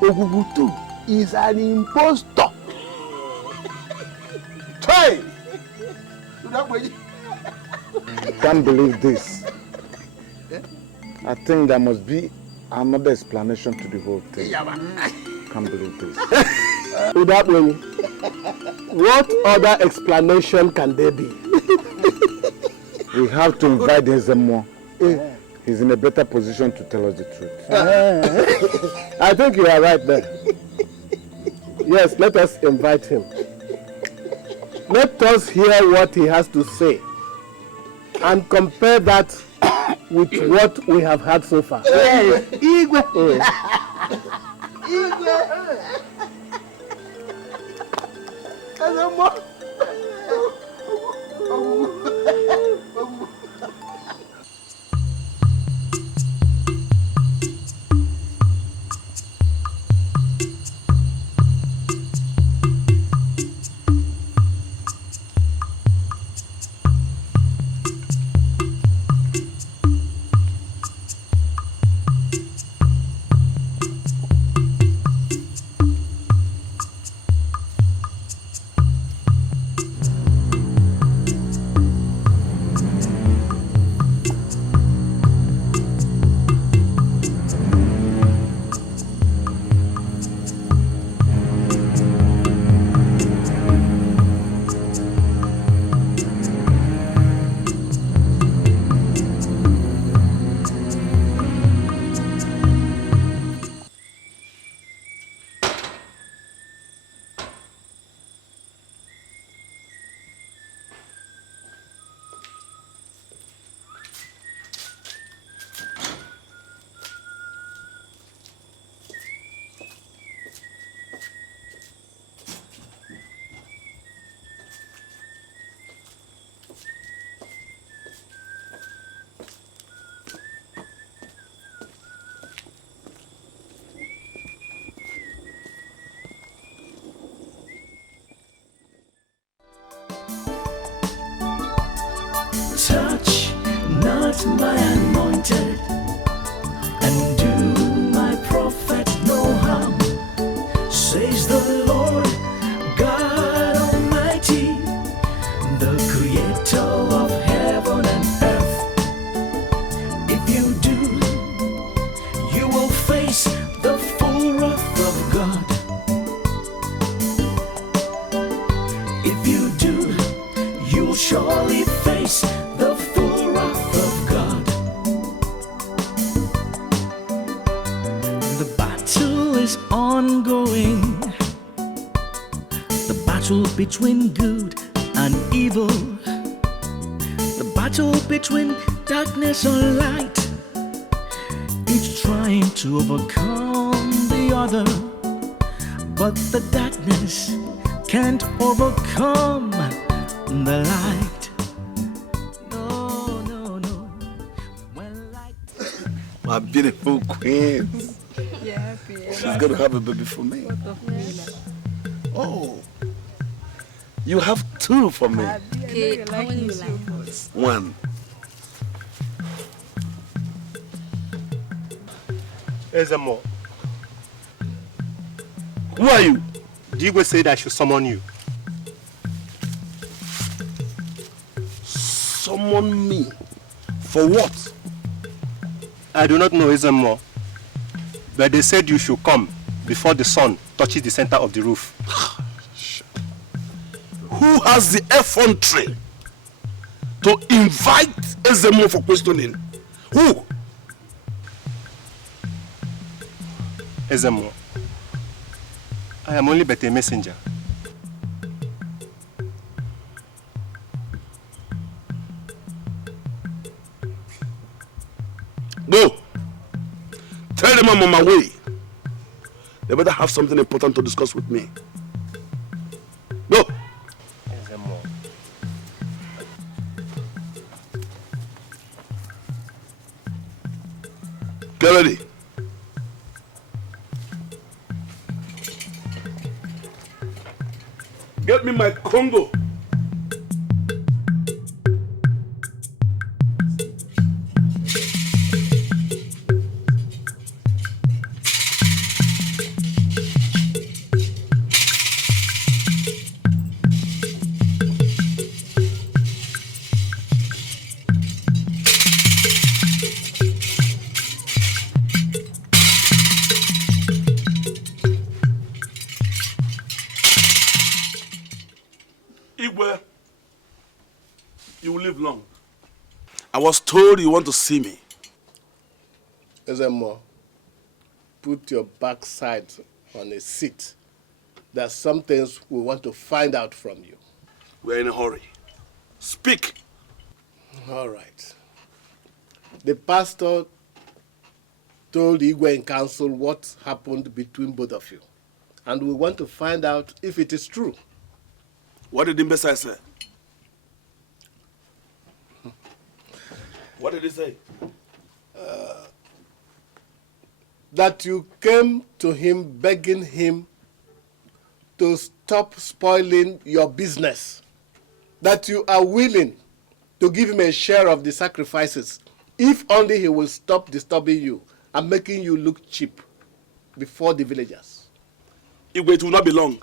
Ogugu too is an impostor. Hey! Can't believe this. I think there must be another explanation to the whole thing. Can't believe this. What other explanation can there be? We have to invite Ezemo. He's in a better position to tell us the truth. I think you are right there. Yes, let us invite him. Let us hear what he has to say and compare that with what we have had so far. my anointed and do my prophet no harm, says the Lord God Almighty, the creator of heaven and earth. If you do, you will face the full wrath of God. If you do, you will surely face the full wrath of God. The battle is ongoing, the battle between good and evil, the battle between darkness and light, each trying to overcome the other, but the darkness can't overcome the light. No, no, no. When light... My beautiful queen. Yeah, She's gonna have a baby for me. Oh, you have two for me. Okay, how many you like? One. Ezemo, Who are you? Dikeh said I should summon you. Summon me. For what? I do not know Ezemo, but they said you should come before the sun touches the center of the roof. Who has the effrontery to invite Ezemo for questioning? Who? Ezemo, I am only but a messenger. Go. Tell them I'm on my way. They better have something important to discuss with me. Go. Ezemo. Get ready. Get me my Congo. Igwe, you will live long. I was told you want to see me. Ezemo, put your backside on a seat. There's some things we want to find out from you. We're in a hurry. Speak. All right. The pastor told Igwe in council what happened between both of you. And we want to find out if it is true. What did Imbesai say? What did he say? That you came to him begging him to stop spoiling your business. That you are willing to give him a share of the sacrifices if only he will stop disturbing you and making you look cheap before the villagers. Igwe, it will not be long.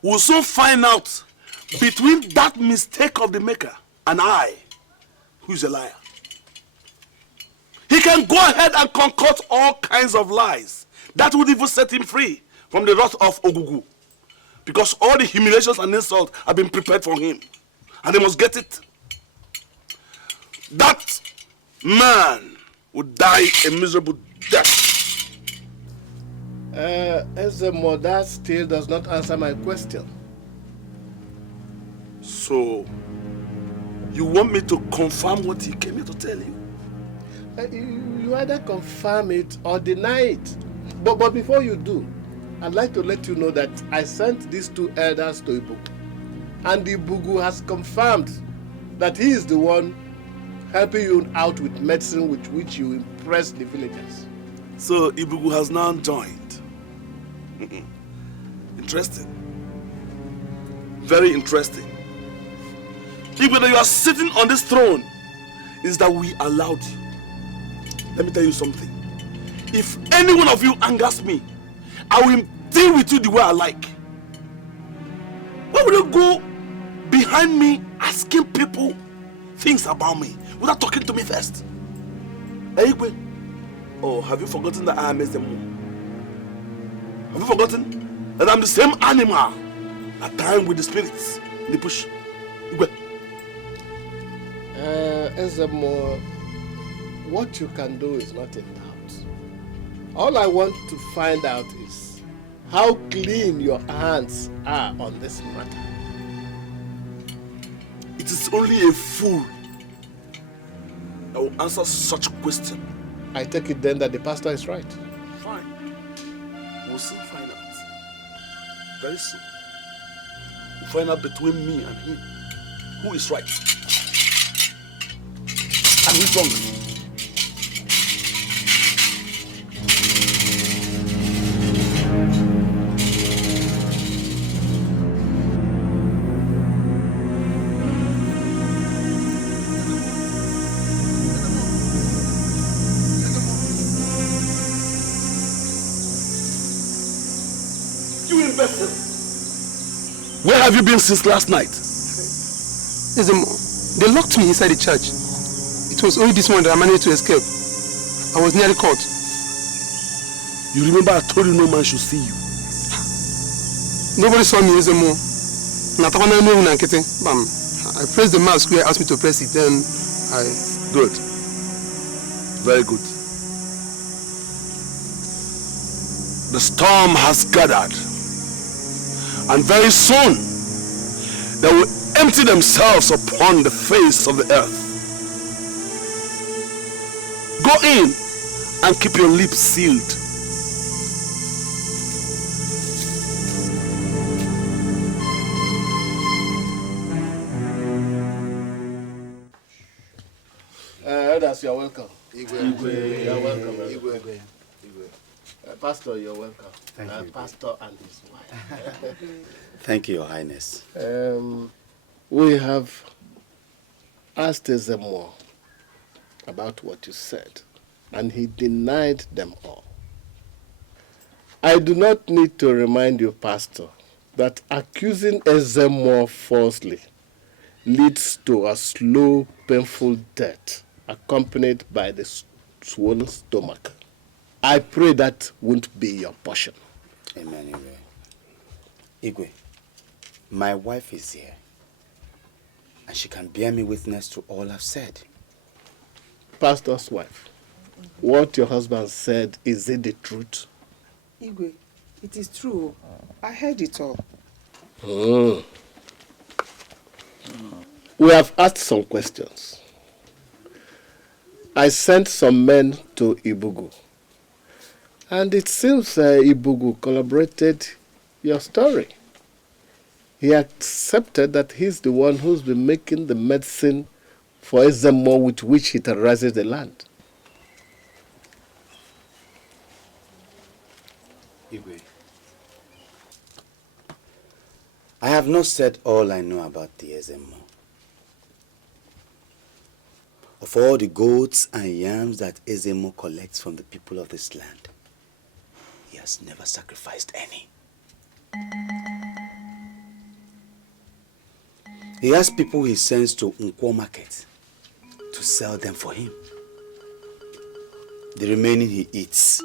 We'll soon find out between that mistake of the maker and I, who is a liar. He can go ahead and concoct all kinds of lies that would even set him free from the wrath of Ogugu. Because all the humiliations and insults have been prepared for him. And he must get it. That man would die a miserable death. Ezemo, that still does not answer my question. So, you want me to confirm what he came here to tell you? You either confirm it or deny it. But before you do, I'd like to let you know that I sent these two elders to Ibugu. And Ibugu has confirmed that he is the one helping you out with medicine with which you impress the villagers. So Ibugu has now joined. Interesting. Very interesting. Even though you are sitting on this throne, is that we allowed you. Let me tell you something. If any one of you angers me, I will deal with you the way I like. Why would you go behind me asking people things about me without talking to me first? Hey, oh, have you forgotten that I am SMO? Have you forgotten that I'm the same animal at time with the spirits in the bush? SMO, what you can do is not in doubt. All I want to find out is how clean your hands are on this matter. It is only a fool that will answer such a question. I take it then that the pastor is right. Fine. We'll soon find out. Very soon. We'll find out between me and him who is right and who is wrong. Where have you been since last night? They locked me inside the church. It was only this morning that I managed to escape. I was nearly caught. You remember I told you no man should see you? Nobody saw me, Ezemo. I pressed the mouse where asked me to press it, then I... Good. Very good. The storm has gathered. And very soon, they will empty themselves upon the face of the earth. Go in and keep your lips sealed. Elders, you're welcome. Igwe. You're welcome. Igwe. Pastor, you're welcome. Thank you. Pastor and his wife. Thank you, Your Highness. We have asked Ezemo about what you said, and he denied them all. I do not need to remind you, Pastor, that accusing Ezemo falsely leads to a slow, painful death accompanied by the swollen stomach. I pray that won't be your portion. Amen, Igwe, my wife is here, and she can bear me witness to all I've said. Pastor's wife, what your husband said, is it the truth? Igwe, it is true. I heard it all. We have asked some questions. I sent some men to Ibugu, and it seems Ibugu collaborated your story. He accepted that he's the one who's been making the medicine for Ezemo with which he terrorizes the land. Igwe, I have not said all I know about the Ezemo. Of all the goats and yams that Ezemo collects from the people of this land, he has never sacrificed any. He has people he sends to Nkwo market to sell them for him. The remaining he eats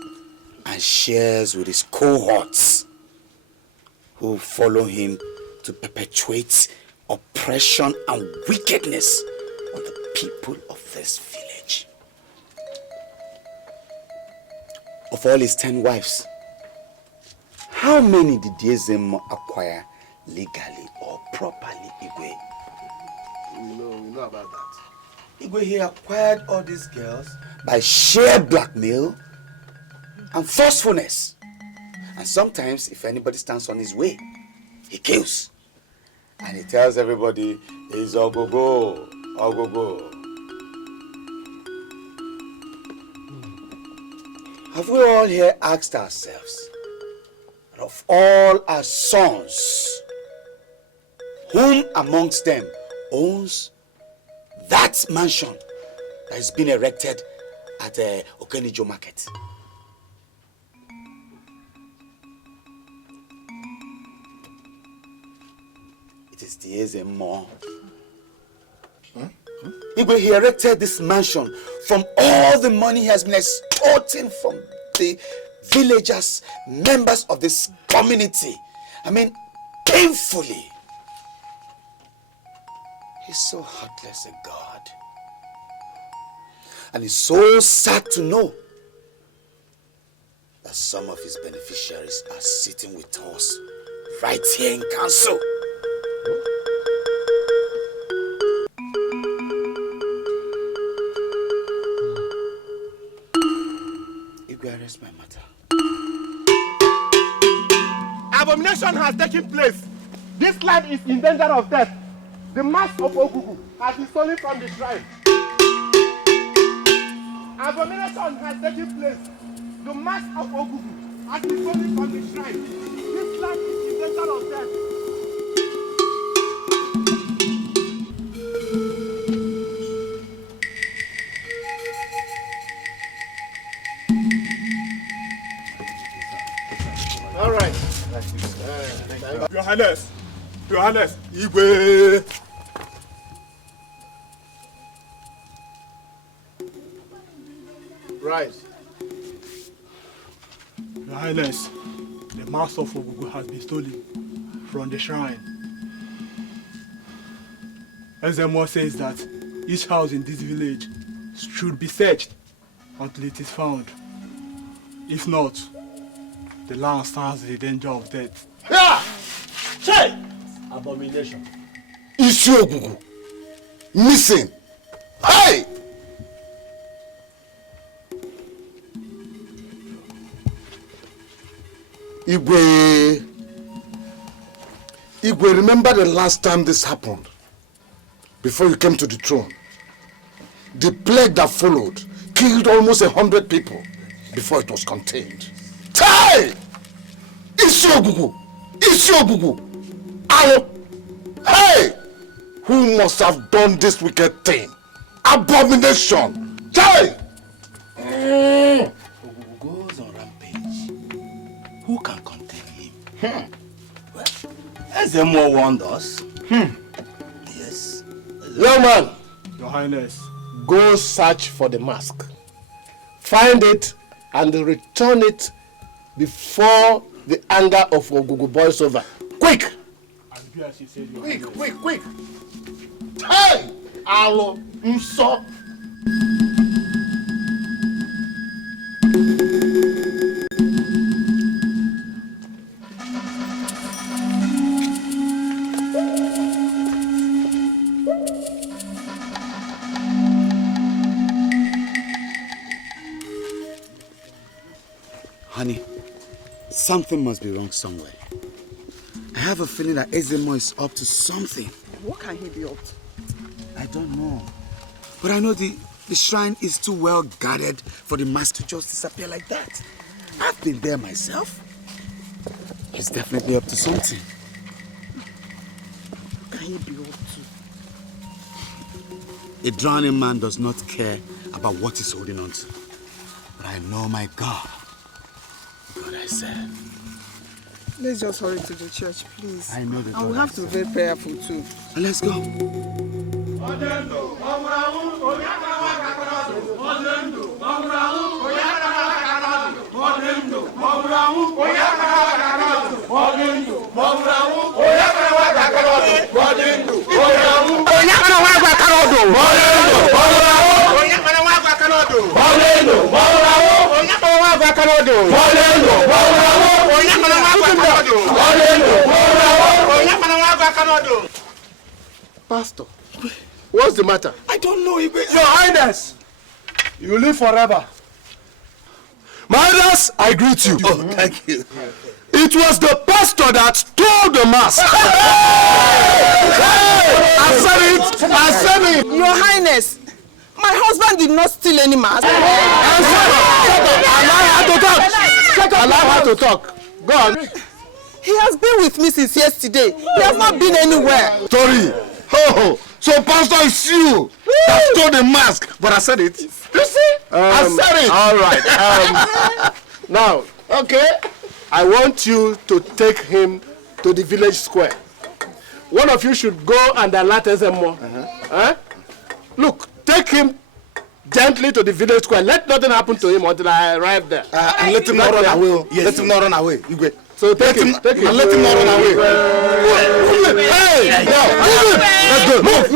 and shares with his cohorts who follow him to perpetuate oppression and wickedness on the people of this village. Of all his 10 wives, how many did Ezemo acquire legally or properly, Igwe? We know about that. Igwe, he acquired all these girls by sheer blackmail and forcefulness. And sometimes, if anybody stands on his way, he kills. And he tells everybody, he's Ogogo, Ogogo. Have we all here asked ourselves, of all our sons, whom amongst them owns that mansion that is being erected at Okenijo Market. It is the Ezemo. He erected this mansion from all the money he has been extorting from the villagers, members of this community. I mean, painfully. He's so heartless a God. And it's so sad to know that some of his beneficiaries are sitting with us right here in council. Arrest my matter. Abomination has taken place. This land is in danger of death. The mask of Ogugu has been stolen from the shrine. Abomination has taken place. The mask of Ogugu has been stolen from the shrine. This land is in danger of death. All right. Your Highness, Igwe. Right. Your Highness, the mask of Ogugu has been stolen from the shrine. Ezemo says that each house in this village should be searched until it is found. If not, the land stands in the danger of death. Che! Abomination. Isi Ogugu. Missing. Hey! Igwe, remember the last time this happened? Before you came to the throne. The plague that followed killed almost 100 people before it was contained. Hey! Isi Ogugu! Ow! Hey! Who must have done this wicked thing? Abomination! Hey! Ogugu goes on rampage. Who can contain him? Well, Ezemo warned us. Yes. Young man. Your Highness. Go search for the mask. Find it and return it before the anger of Ogugu boils over. Quick! Quick! Hey! Alo, Nso! Honey, something must be wrong somewhere. I have a feeling that Ezemo is up to something. What can he be up to? I don't know. But I know the shrine is too well guarded for the mask to just disappear like that. I've been there myself. He's definitely up to something. What can he be up to? A drowning man does not care about what he's holding on to. But I know my God. God, I said. Let's just hurry to the church, please. I know that. And we have to be very prayerful too. Let's go. Pastor, what's the matter? I don't know. Your Highness, you live forever. My Highness, I greet you. Oh, thank you. It was the pastor that stole the mask. I said it. Your Highness, my husband did not steal any mask. Allow her to talk. Go on. He has been with me since yesterday. He has not been anywhere. Tori, So, Pastor, it's you that stole the mask. But I said it. You see? I said it. All right. Now, okay, I want you to take him to the village square. One of you should go and alert SMO. Look, take him gently to the village square. Let nothing happen to him until I arrive there. And let him not run away. Yes. Let him not run away. You wait. So take him. And let him not run away. Hey! Let's go. Move.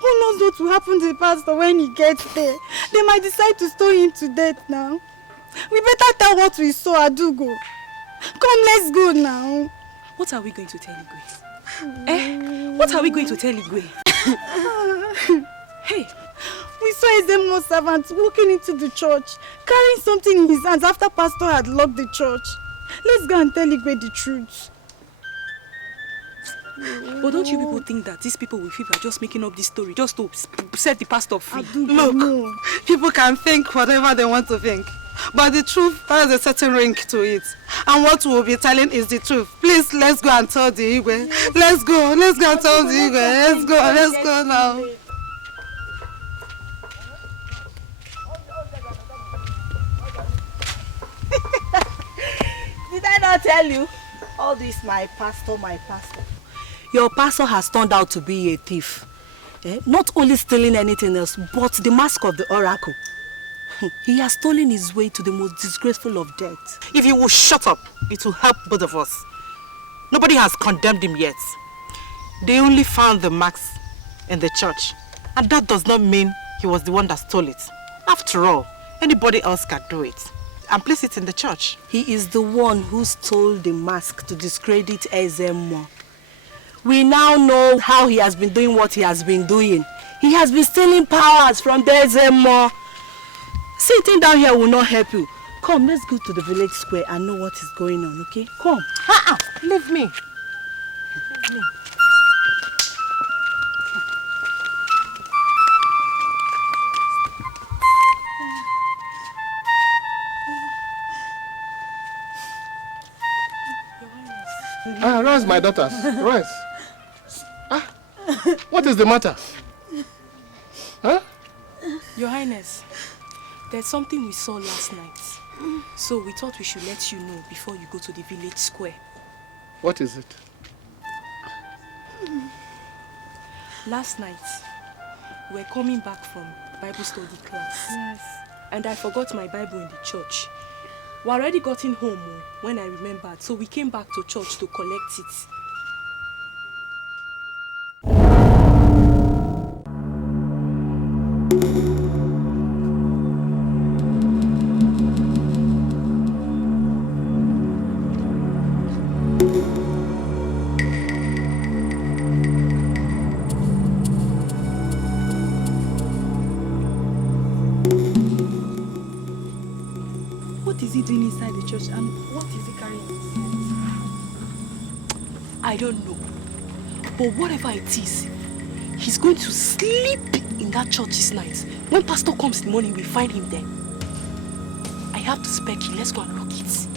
Who knows what will happen to the pastor when he gets there? They might decide to stone him to death now. We better tell what we saw, Adugo. Come, let's go now. What are we going to tell Igwe? What are we going to tell Igwe? Hey, we saw a demo servant walking into the church, carrying something in his hands after pastor had locked the church. Let's go and tell Igwe the truth. But don't you people think that these people with fever are just making up this story just to set the pastor free? Look, people can think whatever they want to think, but the truth has a certain ring to it. And what we'll be telling is the truth. Please, let's go and tell the Igwe. Let's go and tell the Igwe. Let's go now. Did I not tell you? All this, my pastor. Your pastor has turned out to be a thief. Not only stealing anything else, but the mask of the oracle. He has stolen his way to the most disgraceful of death. If you will shut up, it will help both of us. Nobody has condemned him yet. They only found the marks in the church. And that does not mean he was the one that stole it. After all, anybody else can do it and place it in the church. He is the one who stole the mask to discredit Ezemo. We now know how he has been doing what he has been doing. He has been stealing powers from the Ezemo. Sitting down here will not help you. Come, let's go to the village square and know what is going on, okay? Come. Leave me. Rise, my daughters. Rise. What is the matter? Huh? Your Highness, there's something we saw last night. So we thought we should let you know before you go to the village square. What is it? Last night, we're coming back from Bible study class. Yes. And I forgot my Bible in the church. We already gotten home when I remembered, so we came back to church to collect it. What is he doing inside the church and what is he carrying? I don't know. But whatever it is, he's going to sleep in that church this night. When pastor comes in the morning, we find him there. I have to spec him. Let's go and look it.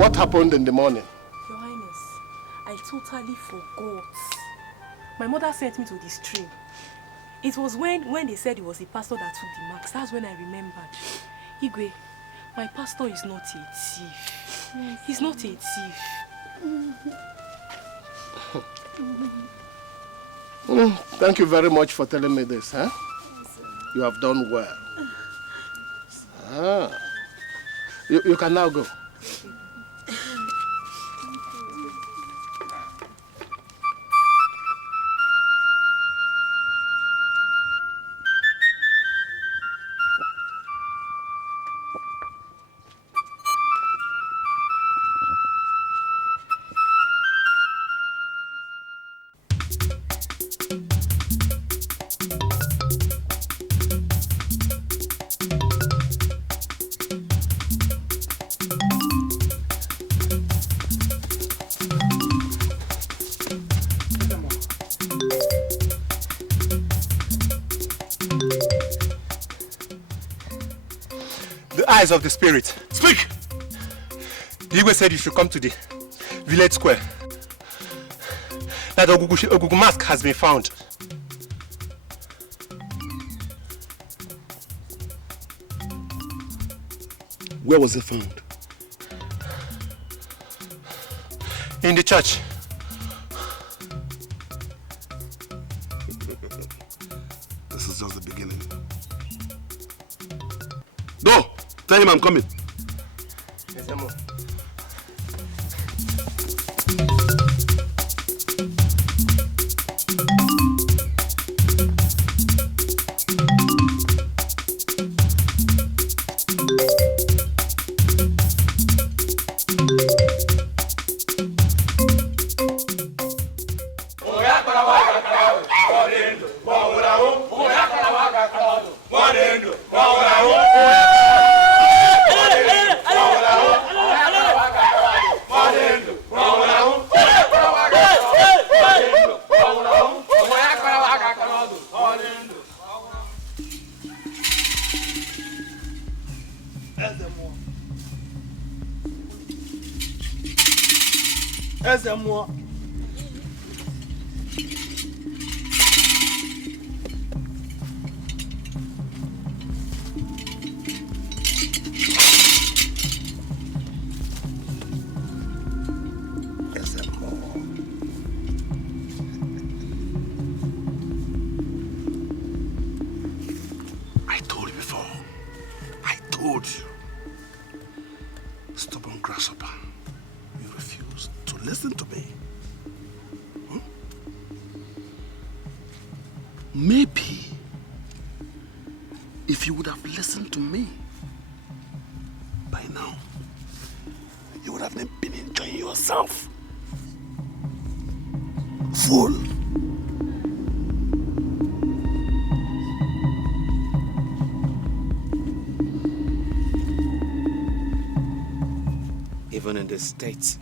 What happened in the morning? Your Highness, I totally forgot. My mother sent me to the stream. It was when they said it was the pastor that took the marks. That's when I remembered. Igwe, my pastor is not a thief. He's not a thief. Thank you very much for telling me this, huh? You have done well. You can now go. Eyes of the spirit. Speak! Igwe said you should come to the village square. That Ogugu mask has been found. Where was it found? In the church. This is just the beginning. No! Tell him I'm coming. Yes, Emo. Maybe if you would have listened to me by now, you would have been enjoying yourself. Fool. Even in the States,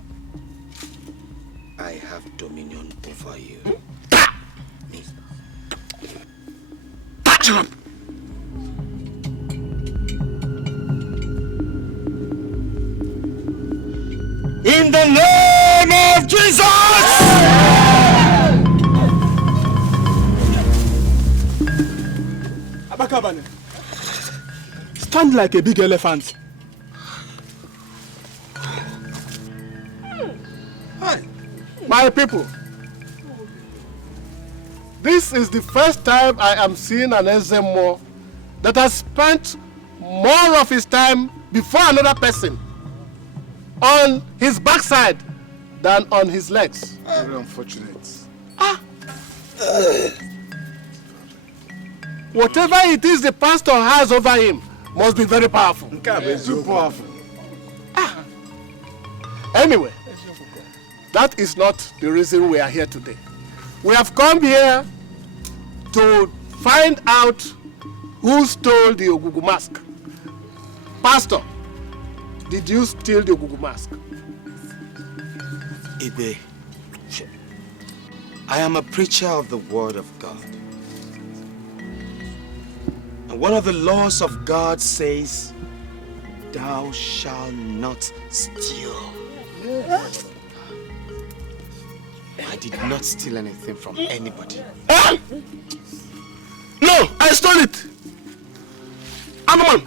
I have dominion over you. Me. Touch him! In the name of Jesus! Abakabane, stand like a big elephant. My people, this is the first time I am seeing an Ezemo that has spent more of his time before another person on his backside than on his legs. Very unfortunate. Whatever it is the pastor has over him must be very powerful. Too powerful. Anyway, that is not the reason we are here today. We have come here to find out who stole the Ogugu mask. Pastor, did you steal the Ogugu mask? Ibe, I am a preacher of the word of God. And one of the laws of God says, thou shalt not steal. I did not steal anything from anybody. No, I stole it. Anoman.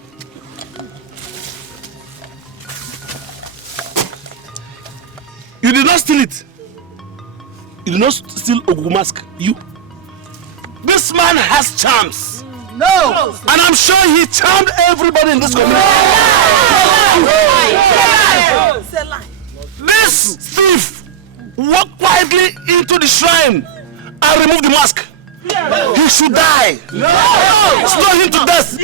You did not steal it. You did not steal Ogugu mask. You. This man has charms. No! And I'm sure he charmed everybody in this community. This thief walked quietly into the shrine and removed the mask. He should die. Stone him to death.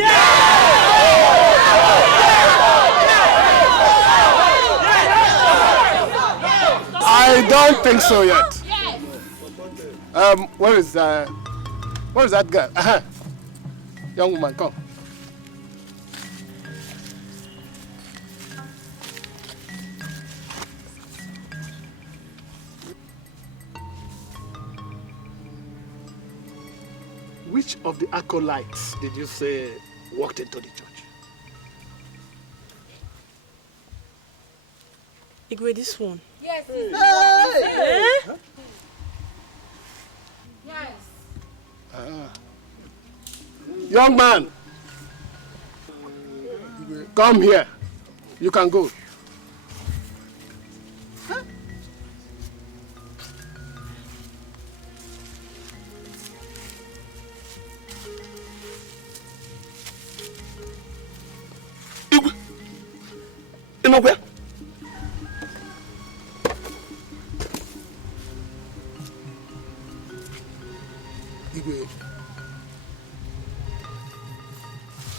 I don't think so yet. Where is that girl? Young woman, come. Which of the acolytes did you say walked into the church? Igwe, this one. Yes. Hey! Yes. Young man, come here. You can go. Where?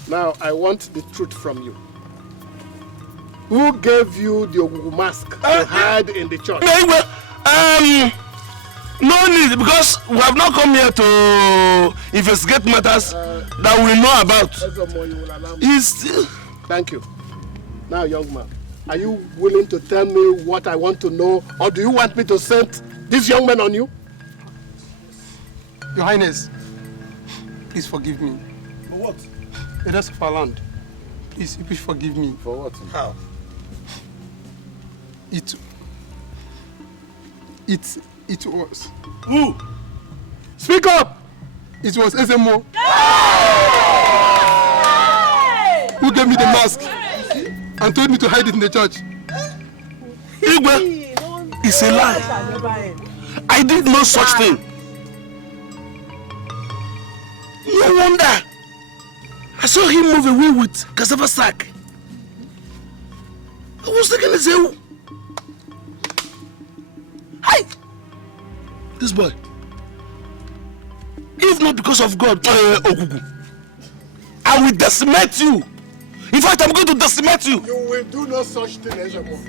Now, I want the truth from you. Who gave you the Ogugu mask to hide in the church? No need, because we have not come here to investigate matters that we know about. Thank you. Now, young man, are you willing to tell me what I want to know, or do you want me to send this young man on you? Your Highness, please forgive me. For what? The rest of our land. Please forgive me. For what? How? It was. Who? Speak up! It was SMO. Who gave me the mask and told me to hide it in the church. Igwe, it's a lie. I did no such thing. No wonder. I saw him move away with cassava sack. I was thinking the same. Hi! This boy. If not because of God, Ogugu, I will decimate you. In fact, I'm going to decimate you. You will do no such thing anymore.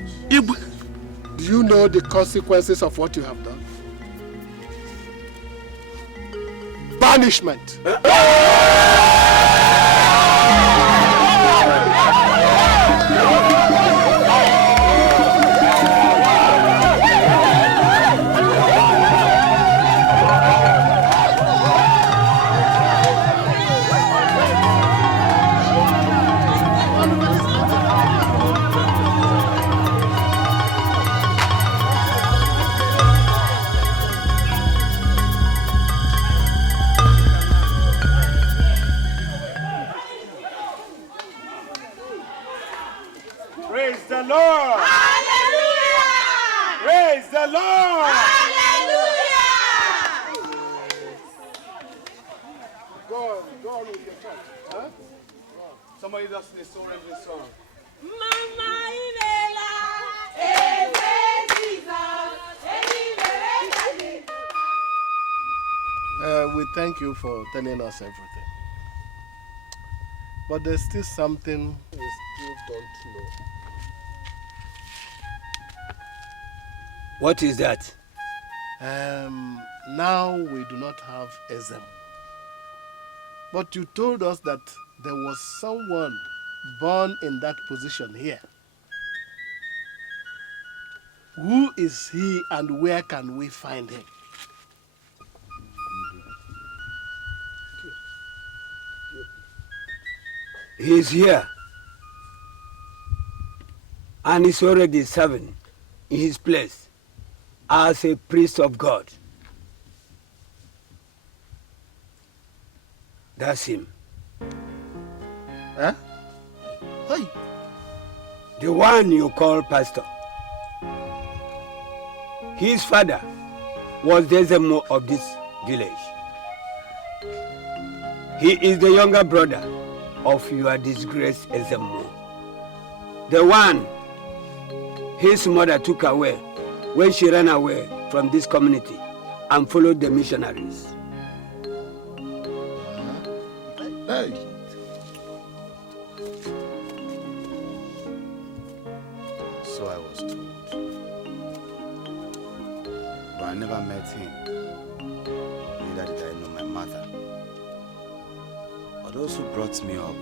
Do you know the consequences of what you have done? Banishment. Praise the Lord! Hallelujah! Praise the Lord! Hallelujah! Go on with your church. Huh? Somebody does the surrender song. Mama Imela, we thank you for telling us everything. But there's still something we still don't know. What is that? Now we do not have Ezem. But you told us that there was someone born in that position here. Who is he and where can we find him? He is here. And is already serving in his place as a priest of God. That's him. Huh? Hey. The one you call pastor. His father was the Zemo of this village. He is the younger brother of your disgraced Ezemo. The one his mother took away when she ran away from this community and followed the missionaries. Hey. So I was told. But I never met him. Neither did I know my mother. But those who brought me up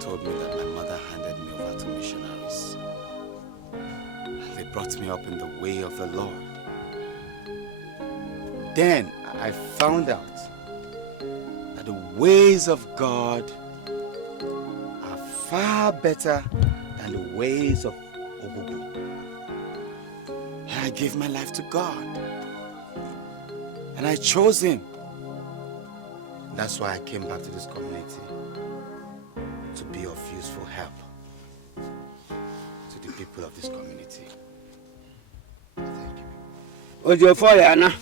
told me that my mother handed me over to missionaries. They brought me up in the way of the Lord. Then I found out that the ways of God are far better than the ways of Ogugu. I gave my life to God. And I chose him. That's why I came back to this community, to be of useful help to the people of this community. Thank you. Ojo for Yana.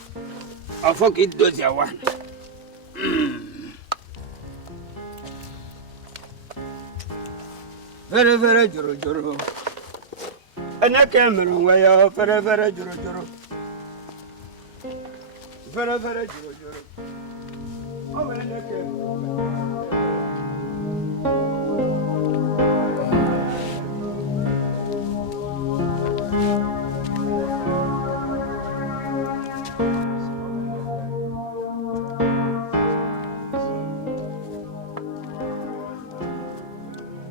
I forget those you want. Very, very juru juru. And I came away very, very juru juru. Very, very juru juru. Oh, and I came.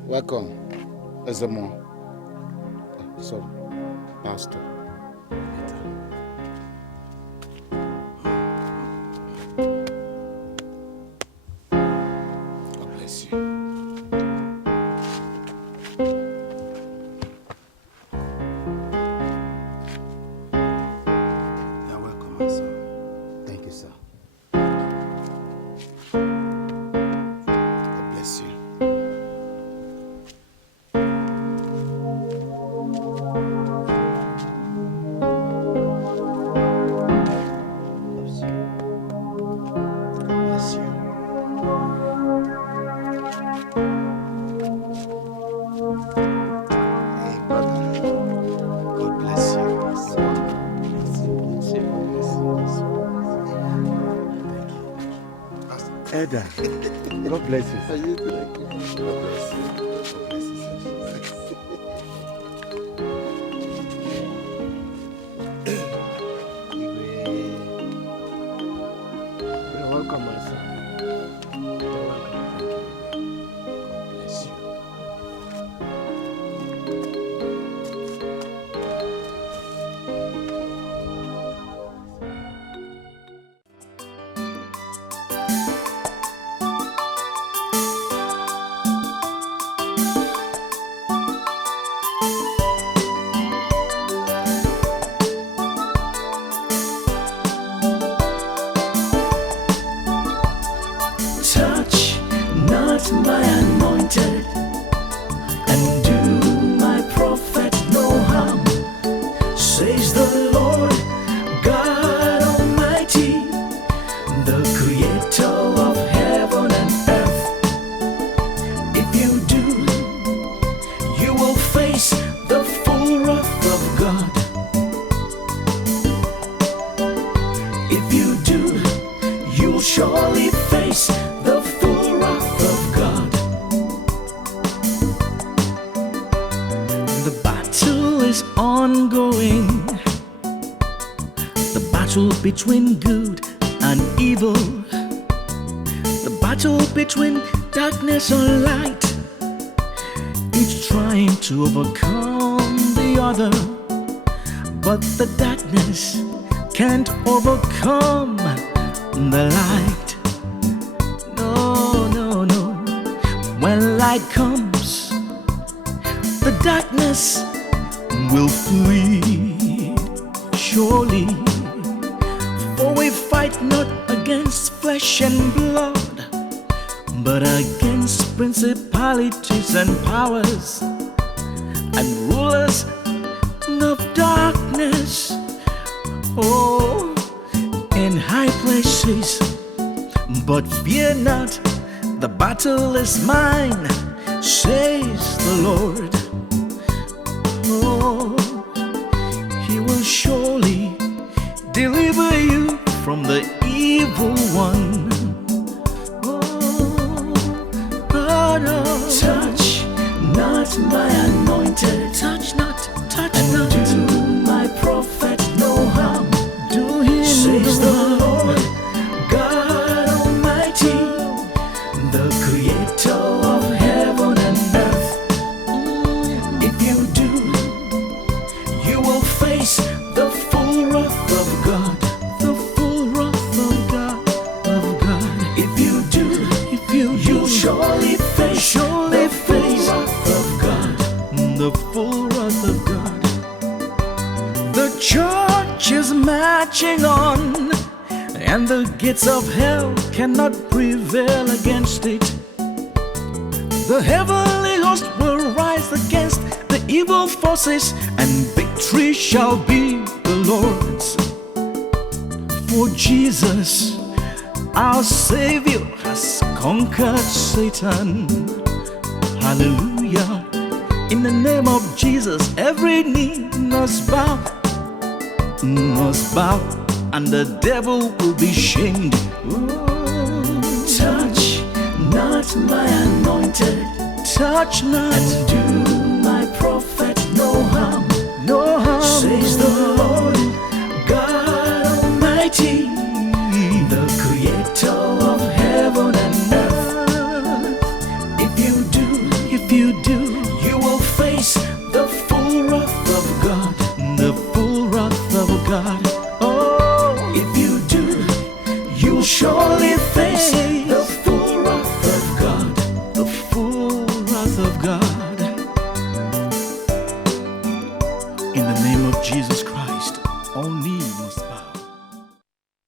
Welcome, Ezemo. Sorry, Pastor. God bless you. You're welcome, my son. Thank you, sir. God bless you. Elder, God bless you. God bless you. God bless you, sir. You're welcome, my son. You're welcome. God bless you. Touch not my anointed, and do my prophet no harm, says the Lord God Almighty, the creator of heaven and earth. If you do, you will face the full wrath of God. If you do, you'll surely face the full wrath of God. The battle is ongoing. The battle between good and evil. The battle between darkness and light. Each trying to overcome the other. But the darkness can't overcome the light. No, no, no. When light comes, the darkness will flee. Surely, for we fight not against flesh and blood, but against principalities and powers and rulers of darkness. Oh, in high places. But fear not, the battle is mine, says the Lord. Oh, He will surely deliver you from the evil one. Touch not my anointed, touch not, do my prophet no harm. Do him says the Lord God Almighty, the creator of heaven and earth. If you do, you will face the full wrath of God, the full wrath of God, If you do, you'll surely face the full wrath of God, the full wrath of God. The church is marching on, and the gates of hell cannot prevail against it. The heavenly host will rise against the evil forces, and victory shall be the Lord's. For Jesus, our Savior, has conquered Satan. Hallelujah. In the name of Jesus, every knee must bow, and the devil will be shamed. Touch not my anointed, touch not, and do my prophet